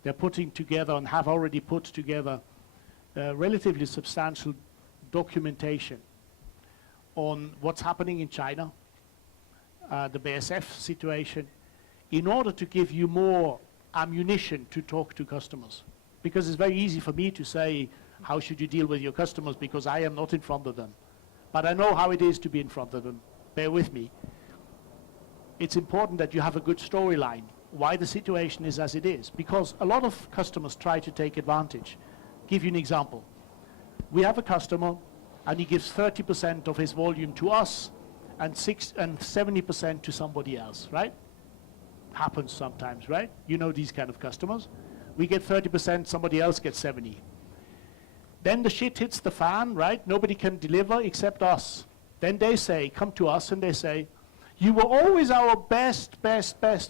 they're putting together and have already put together relatively substantial documentation on what's happening in China, the BASF situation, in order to give you more ammunition to talk to customers. Because it's very easy for me to say, how should you deal with your customers, because I am not in front of them. But I know how it is to be in front of them. Bear with me. It's important that you have a good storyline, why the situation is as it is, because a lot of customers try to take advantage. Give you an example. We have a customer, and he gives 30% of his volume to us, and 70% to somebody else, right? Happens sometimes, right? You know these kind of customers. We get 30%, somebody else gets 70%. Then the shit hits the fan, right? Nobody can deliver except us. Then they say, come to us and they say, you were always our best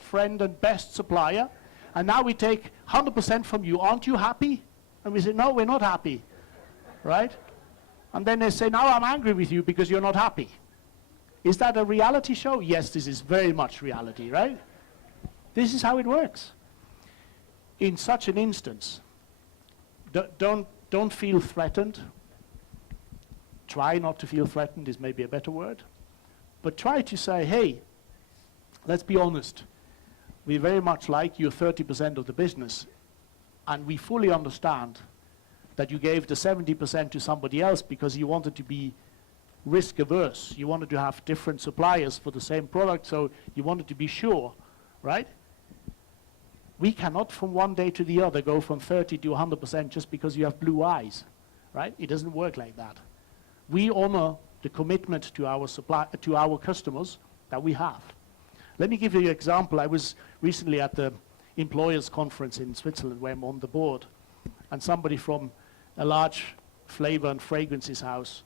friend and best supplier, and now we take 100% from you. Aren't you happy? And we say, no, we're not happy, right? And then they say, now I'm angry with you because you're not happy. Is that a reality show? Yes, this is very much reality, right? This is how it works. In such an instance, don't feel threatened. Try not to feel threatened is maybe a better word. But try to say, hey, let's be honest. We very much like your 30% of the business, and we fully understand that you gave the 70% to somebody else because you wanted to be risk averse. You wanted to have different suppliers for the same product, so you wanted to be sure, right? We cannot from one day to the other go from 30 to 100% just because you have blue eyes, right? It doesn't work like that. We honor the commitment to our customers that we have. Let me give you an example. I was recently at the employers conference in Switzerland where I'm on the board, and somebody from a large flavor and fragrances house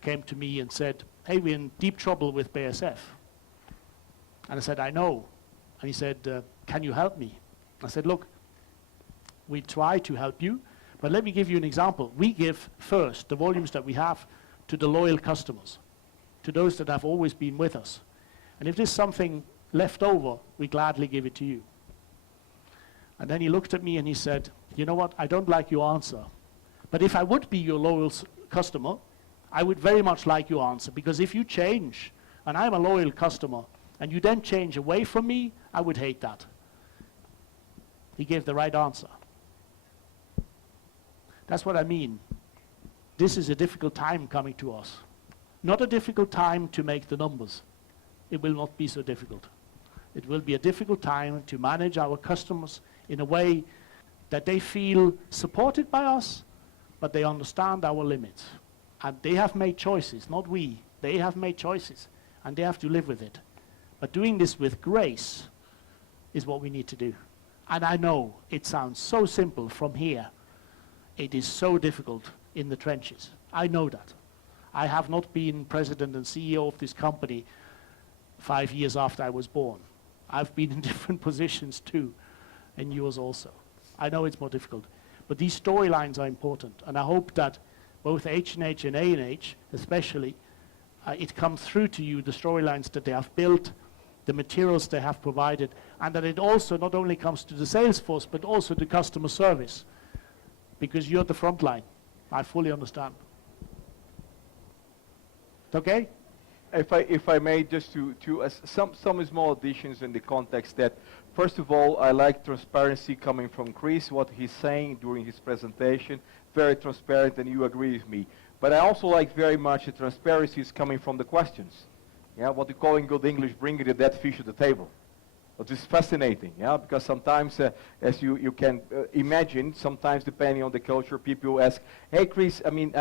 came to me and said, hey, we're in deep trouble with BASF. And I said, I know. And he said, can you help me? I said, look, we try to help you, but let me give you an example. We give first the volumes that we have to the loyal customers, to those that have always been with us. And if there's something left over, we gladly give it to you. And then he looked at me and he said, you know what, I don't like your answer. But if I would be your loyal customer, I would very much like your answer, because if you change, and I'm a loyal customer, and you then change away from me, I would hate that. He gave the right answer. That's what I mean. This is a difficult time coming to us. Not a difficult time to make the numbers. It will not be so difficult. It will be a difficult time to manage our customers in a way that they feel supported by us, but they understand our limits. And they have made choices, not we. They have made choices, and they have to live with it. But doing this with grace is what we need to do. And I know it sounds so simple from here. It is so difficult in the trenches. I know that. I have not been president and CEO of this company 5 years after I was born. I've been in different positions too, and yours also. I know it's more difficult. But these storylines are important, and I hope that both H&H and A&H, especially, it comes through to you, the storylines that they have built, the materials they have provided, and that it also not only comes to the sales force, but also the customer service, because you're the front line. I fully understand. Okay? If I may, just some small additions in the context that, first of all, I like transparency coming from Chris, what he's saying during his presentation, very transparent, and you agree with me. But I also like very much the transparency is coming from the questions. Yeah, what we call in good English, bringing the dead fish to the table. Which is fascinating, yeah, because sometimes, as you can imagine, sometimes depending on the culture, people ask, hey Chris, I mean,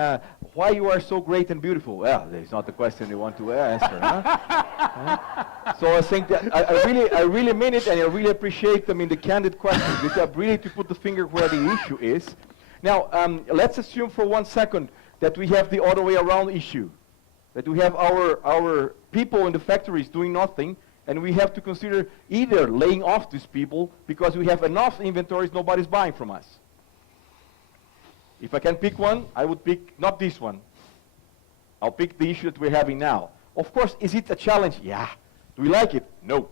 why you are so great and beautiful? Well, that's not the question they want to answer, huh? So I think that I really mean it, and I really appreciate, I mean, the candid questions, because really to put the finger where the issue is. Now, let's assume for 1 second that we have the other way around issue, that we have our people in the factories doing nothing, and we have to consider either laying off these people because we have enough inventories, nobody's buying from us. If I can pick one, I would pick not this one. I'll pick the issue that we're having now. Of course, is it a challenge? Yeah. Do we like it? No.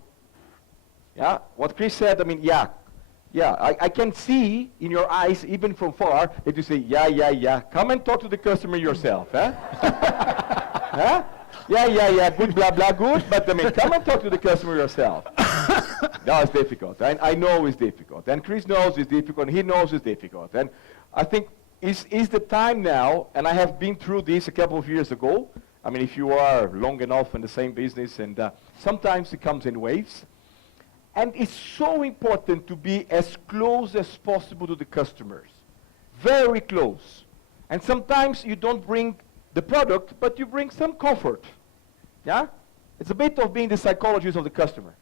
Yeah. What Chris said, I mean, yeah. Yeah, I can see in your eyes, even from far, that you say, yeah. Come and talk to the customer yourself, huh? Huh? Yeah, good, blah, blah, good, but I mean, come and talk to the customer yourself. No, it's difficult. I know it's difficult. And Chris knows it's difficult, and he knows it's difficult. And I think is the time now, and I have been through this a couple of years ago. I mean, if you are long enough in the same business, and sometimes it comes in waves. And it's so important to be as close as possible to the customers. Very close. And sometimes you don't bring the product, but you bring some comfort. Yeah? It's a bit of being the psychologist of the customer.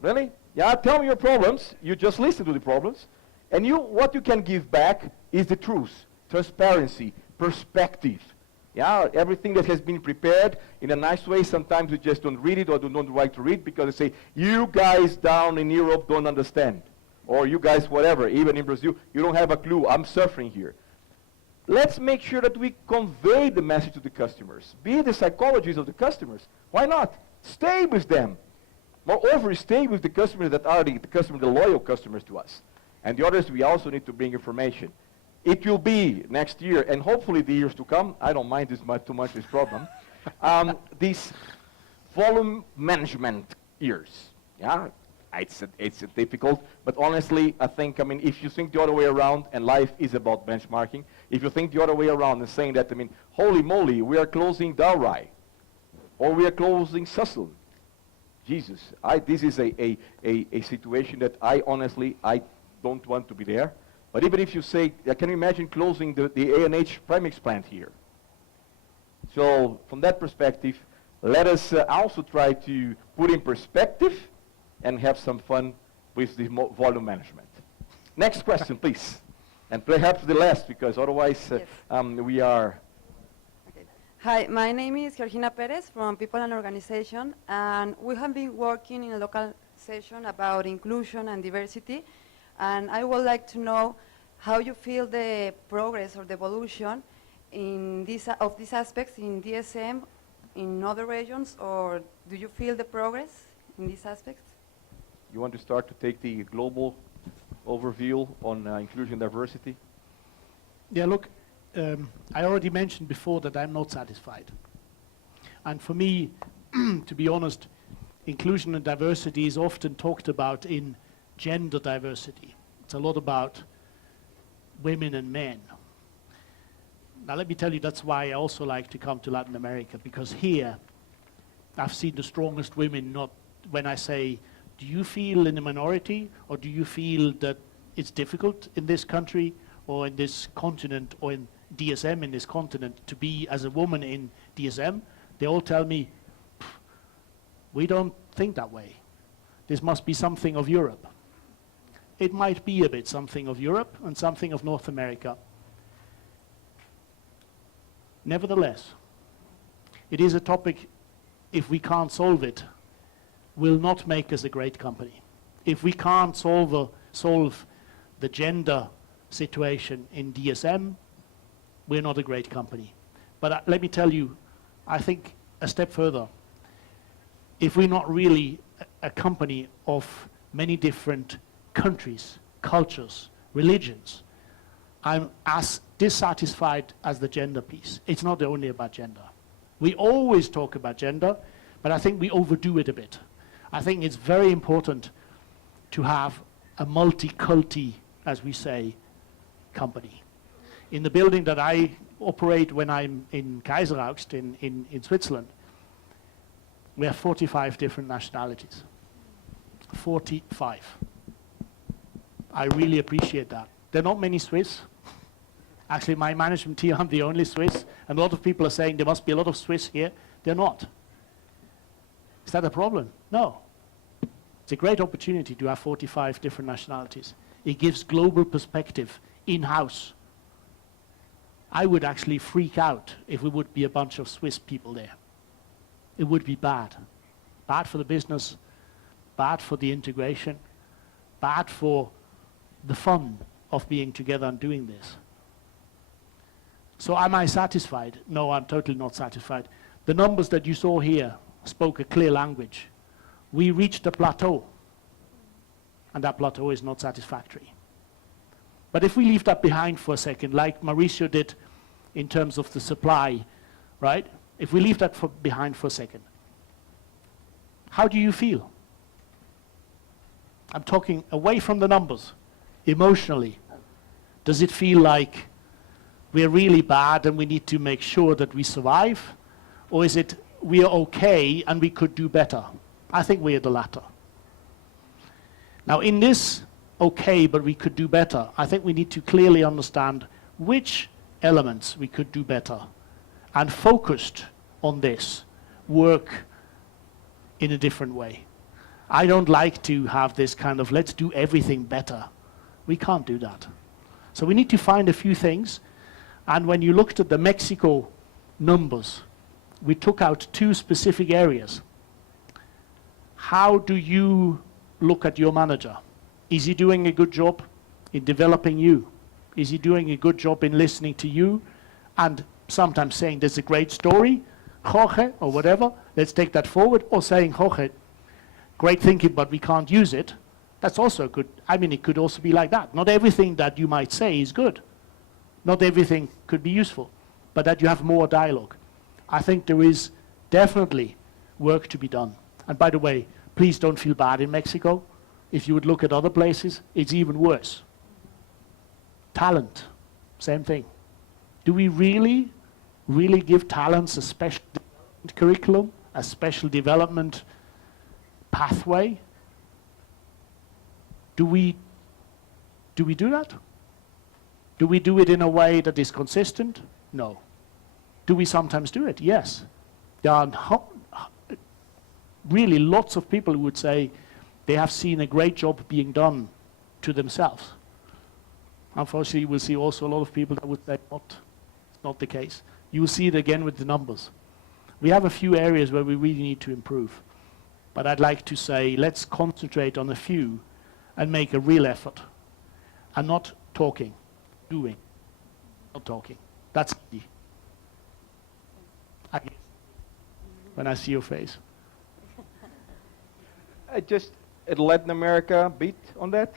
Really? Yeah, tell me your problems. You just listen to the problems. And what you can give back is the truth, transparency, perspective. Yeah, everything that has been prepared in a nice way. Sometimes we just don't read it or do not like to read because they say, you guys down in Europe don't understand. Or you guys whatever, even in Brazil, you don't have a clue. I'm suffering here. Let's make sure that we convey the message to the customers. Be the psychologists of the customers. Why not? Stay with them. Moreover, stay with the customers that are the loyal customers to us. And the others, we also need to bring information. It will be next year, and hopefully the years to come, I don't mind too much this problem, these volume management years. Yeah? It's difficult, but honestly, I think, I mean, if you think the other way around, and life is about benchmarking, if you think the other way around and saying that, I mean, holy moly, we are closing Dalry, or we are closing Sussel. Jesus, this is a situation that I honestly, I don't want to be there. But even if you say, can you imagine closing the A&H premix plant here? So from that perspective, let us also try to put in perspective and have some fun with the volume management. Next question, please. And perhaps the last, because otherwise Yes. we are... Okay. Hi, my name is Georgina Perez from People and Organization, and we have been working in a local session about inclusion and diversity, and I would like to know how you feel the progress or the evolution in of these aspects in DSM in other regions, or do you feel the progress in these aspects? You want to start to take the global overview on inclusion and diversity? Yeah, look, I already mentioned before that I'm not satisfied. And for me, to be honest, inclusion and diversity is often talked about in gender diversity. It's a lot about women and men. Now let me tell you, that's why I also like to come to Latin America, because here I've seen the strongest women. Not when I say, do you feel in a minority, or do you feel that it's difficult in this country or in this continent or in DSM in this continent to be as a woman in DSM? They all tell me, we don't think that way. This must be something of Europe. It might be a bit something of Europe and something of North America. Nevertheless, it is a topic, if we can't solve it, will not make us a great company. If we can't solve the gender situation in DSM, we're not a great company. But let me tell you, I think a step further. If we're not really a company of many different countries, cultures, religions, I'm as dissatisfied as the gender piece. It's not only about gender. We always talk about gender, but I think we overdo it a bit. I think it's very important to have a multi-culti, as we say, company. In the building that I operate when I'm in Kaiseraugst in Switzerland, we have 45 different nationalities. 45. I really appreciate that. There are not many Swiss. Actually, my management team, I'm the only Swiss, and a lot of people are saying there must be a lot of Swiss here. They're not. Is that a problem? No. It's a great opportunity to have 45 different nationalities. It gives global perspective in-house. I would actually freak out if we would be a bunch of Swiss people there. It would be bad. Bad for the business, bad for the integration, bad for the fun of being together and doing this. So am I satisfied? No, I'm totally not satisfied. The numbers that you saw here spoke a clear language. We reached a plateau, and that plateau is not satisfactory. But if we leave that behind for a second, like Mauricio did in terms of the supply, right? If we leave that behind for a second, how do you feel? I'm talking away from the numbers, emotionally. Does it feel like we're really bad and we need to make sure that we survive? Or is it we are okay and we could do better? I think we're the latter. Now in this okay, but we could do better, I think we need to clearly understand which elements we could do better, and focused on this, work in a different way. I don't like to have this kind of let's do everything better. We can't do that. So we need to find a few things, and when you looked at the Mexico numbers, we took out 2 specific areas. How do you look at your manager? Is he doing a good job in developing you? Is he doing a good job in listening to you and sometimes saying there's a great story, Jorge, or whatever, let's take that forward, or saying, Jorge, great thinking, but we can't use it. That's also good. I mean, it could also be like that. Not everything that you might say is good. Not everything could be useful, but that you have more dialogue. I think there is definitely work to be done. And by the way, please don't feel bad in Mexico. If you would look at other places, it's even worse. Talent, same thing. Do we really give talents a special curriculum, a special development pathway? Do we do that? Do we do it in a way that is consistent? No. Do we sometimes do it? Yes. There are really lots of people who would say they have seen a great job being done to themselves. Unfortunately, you will see also a lot of people that would say it's not the case. You will see it again with the numbers. We have a few areas where we really need to improve. But I'd like to say, let's concentrate on a few and make a real effort. And not talking, doing, not talking. That's key. When I see your face. I just, at Latin America, beat on that.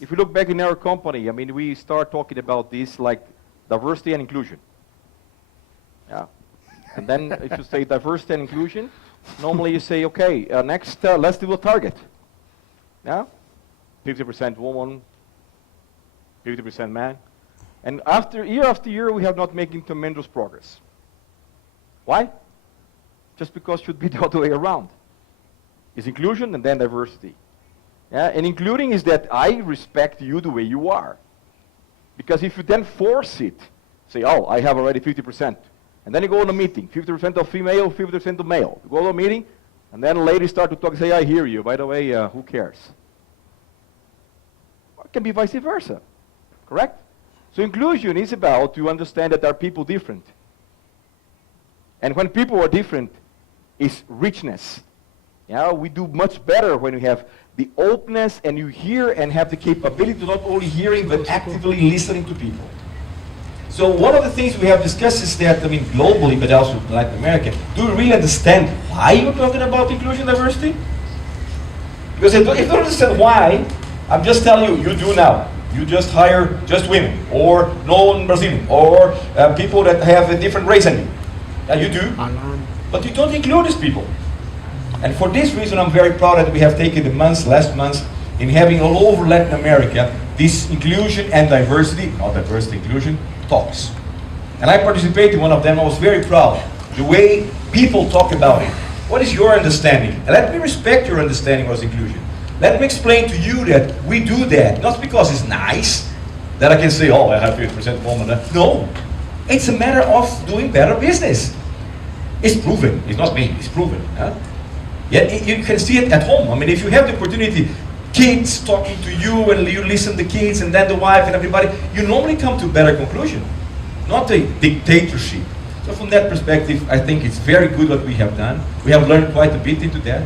If we look back in our company, I mean, we start talking about this like diversity and inclusion. Yeah. And then if you say diversity and inclusion, normally you say, okay, next, let's do a target. Yeah? 50% woman, 50% man. And after year, we have not making tremendous progress. Why? Just because it should be the other way around. It's inclusion and then diversity. Yeah? And including is that I respect you the way you are. Because if you then force it, say, oh, I have already 50%. And then you go on a meeting, 50% of female, 50% of male. You go to a meeting, and then ladies start to talk and say, I hear you. By the way, who cares? It can be vice versa, correct? So inclusion is about to understand that there are people different. And when people are different, it's richness. Yeah, we do much better when we have the openness and you hear and have the capability to not only hearing but actively listening to people. So one of the things we have discussed is that, I mean, globally, but also in Latin America, do we really understand why you're talking about inclusion and diversity? Because if you don't understand why, I'm just telling you, you do now. You just hire just women, or non-Brazilian, or people that have a different race than you. You do, but you don't include these people. And for this reason, I'm very proud that we have taken the last months, in having all over Latin America this inclusion and diversity, not diversity, inclusion, talks. And I participated in one of them. I was very proud. The way people talk about it. What is your understanding? And let me respect your understanding of inclusion. Let me explain to you that we do that, not because it's nice, that I can say, oh, I have 50% woman. No, it's a matter of doing better business. It's proven, it's not me, it's proven. Huh? Yeah, you can see it at home. I mean, if you have the opportunity, kids talking to you and you listen to kids and then the wife and everybody, you normally come to a better conclusion, not a dictatorship. So from that perspective, I think it's very good what we have done. We have learned quite a bit into that.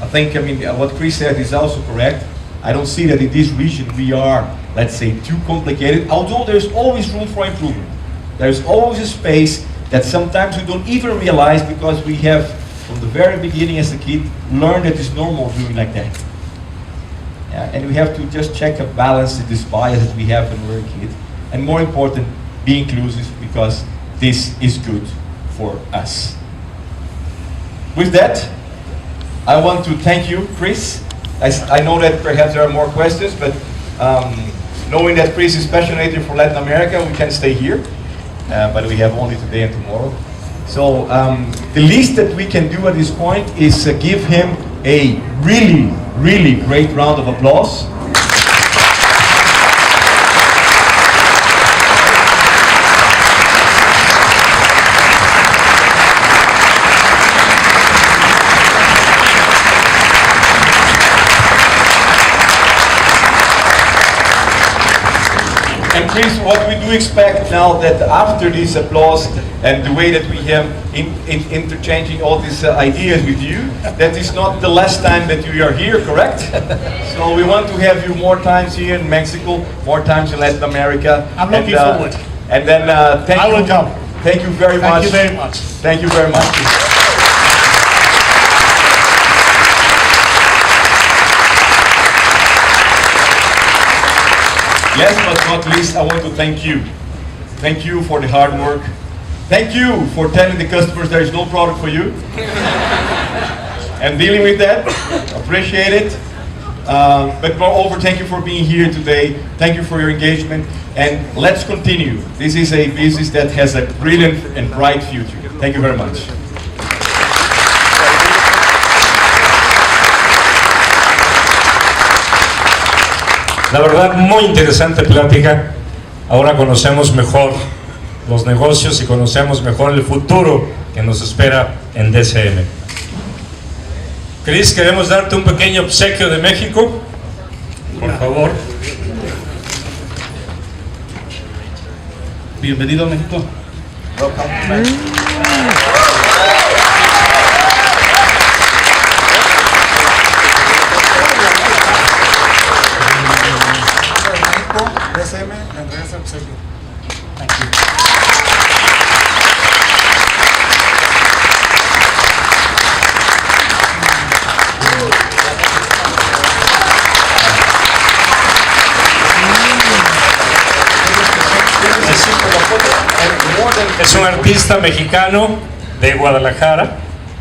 I think, I mean, what Chris said is also correct. I don't see that in this region we are, let's say, too complicated, although there's always room for improvement. There's always a space that sometimes we don't even realize because we have, from the very beginning as a kid, learned that it's normal doing like that. Yeah, and we have to just check and balance this bias that we have when we're a kid. And more important, be inclusive because this is good for us. With that, I want to thank you, Chris. I know that perhaps there are more questions, but knowing that Chris is passionate for Latin America, we can stay here. But we have only today and tomorrow. So the least that we can do at this point is give him a really, really great round of applause. And Chris, what we do expect now that after this applause and the way that we have interchanging all these ideas with you, that is not the last time that you are here, correct? So we want to have you more times here in Mexico, more times in Latin America. I'm looking forward. And then thank you. I will come. Thank you very much. Thank you very much. Thank you very much. Last but not least, I want to thank you. Thank you for the hard work. Thank you for telling the customers there is no product for you. And dealing with that, appreciate it. But moreover, thank you for being here today. Thank you for your engagement. And let's continue. This is a business that has a brilliant and bright future. Thank you very much. La verdad, muy interesante plática. Ahora conocemos mejor los negocios y conocemos mejor el futuro que nos espera en DSM. Chris, queremos darte un pequeño obsequio de México, por favor. Bienvenido a México. DSM, le entregas el obsequio. Thank you. Es un artista mexicano de Guadalajara,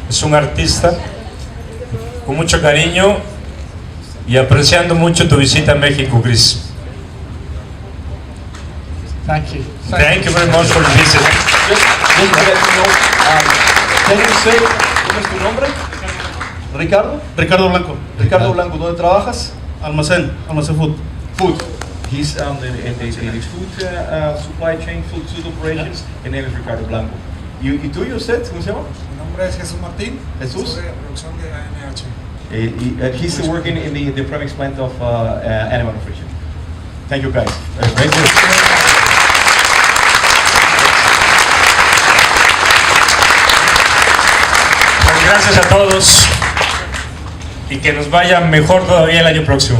es un artista con mucho cariño y apreciando mucho tu visita a México, Chris. Thank you. Thank you very much for the visit. Just to let you know, can you say, ¿cómo es tu nombre? Ricardo? Ricardo Blanco. Ricardo Blanco, ¿dónde trabajas? Almacén Food. Food. He's in the food supply chain, food operations. His name is Ricardo Blanco. ¿Y tú, José? ¿Cómo se llama? Mi nombre es Jesús Martín. Jesús. Soy de producción de ANH. He's working in the premix plant of animal nutrition. Thank you, guys. Thank you. Gracias a todos y que nos vaya mejor todavía el año próximo.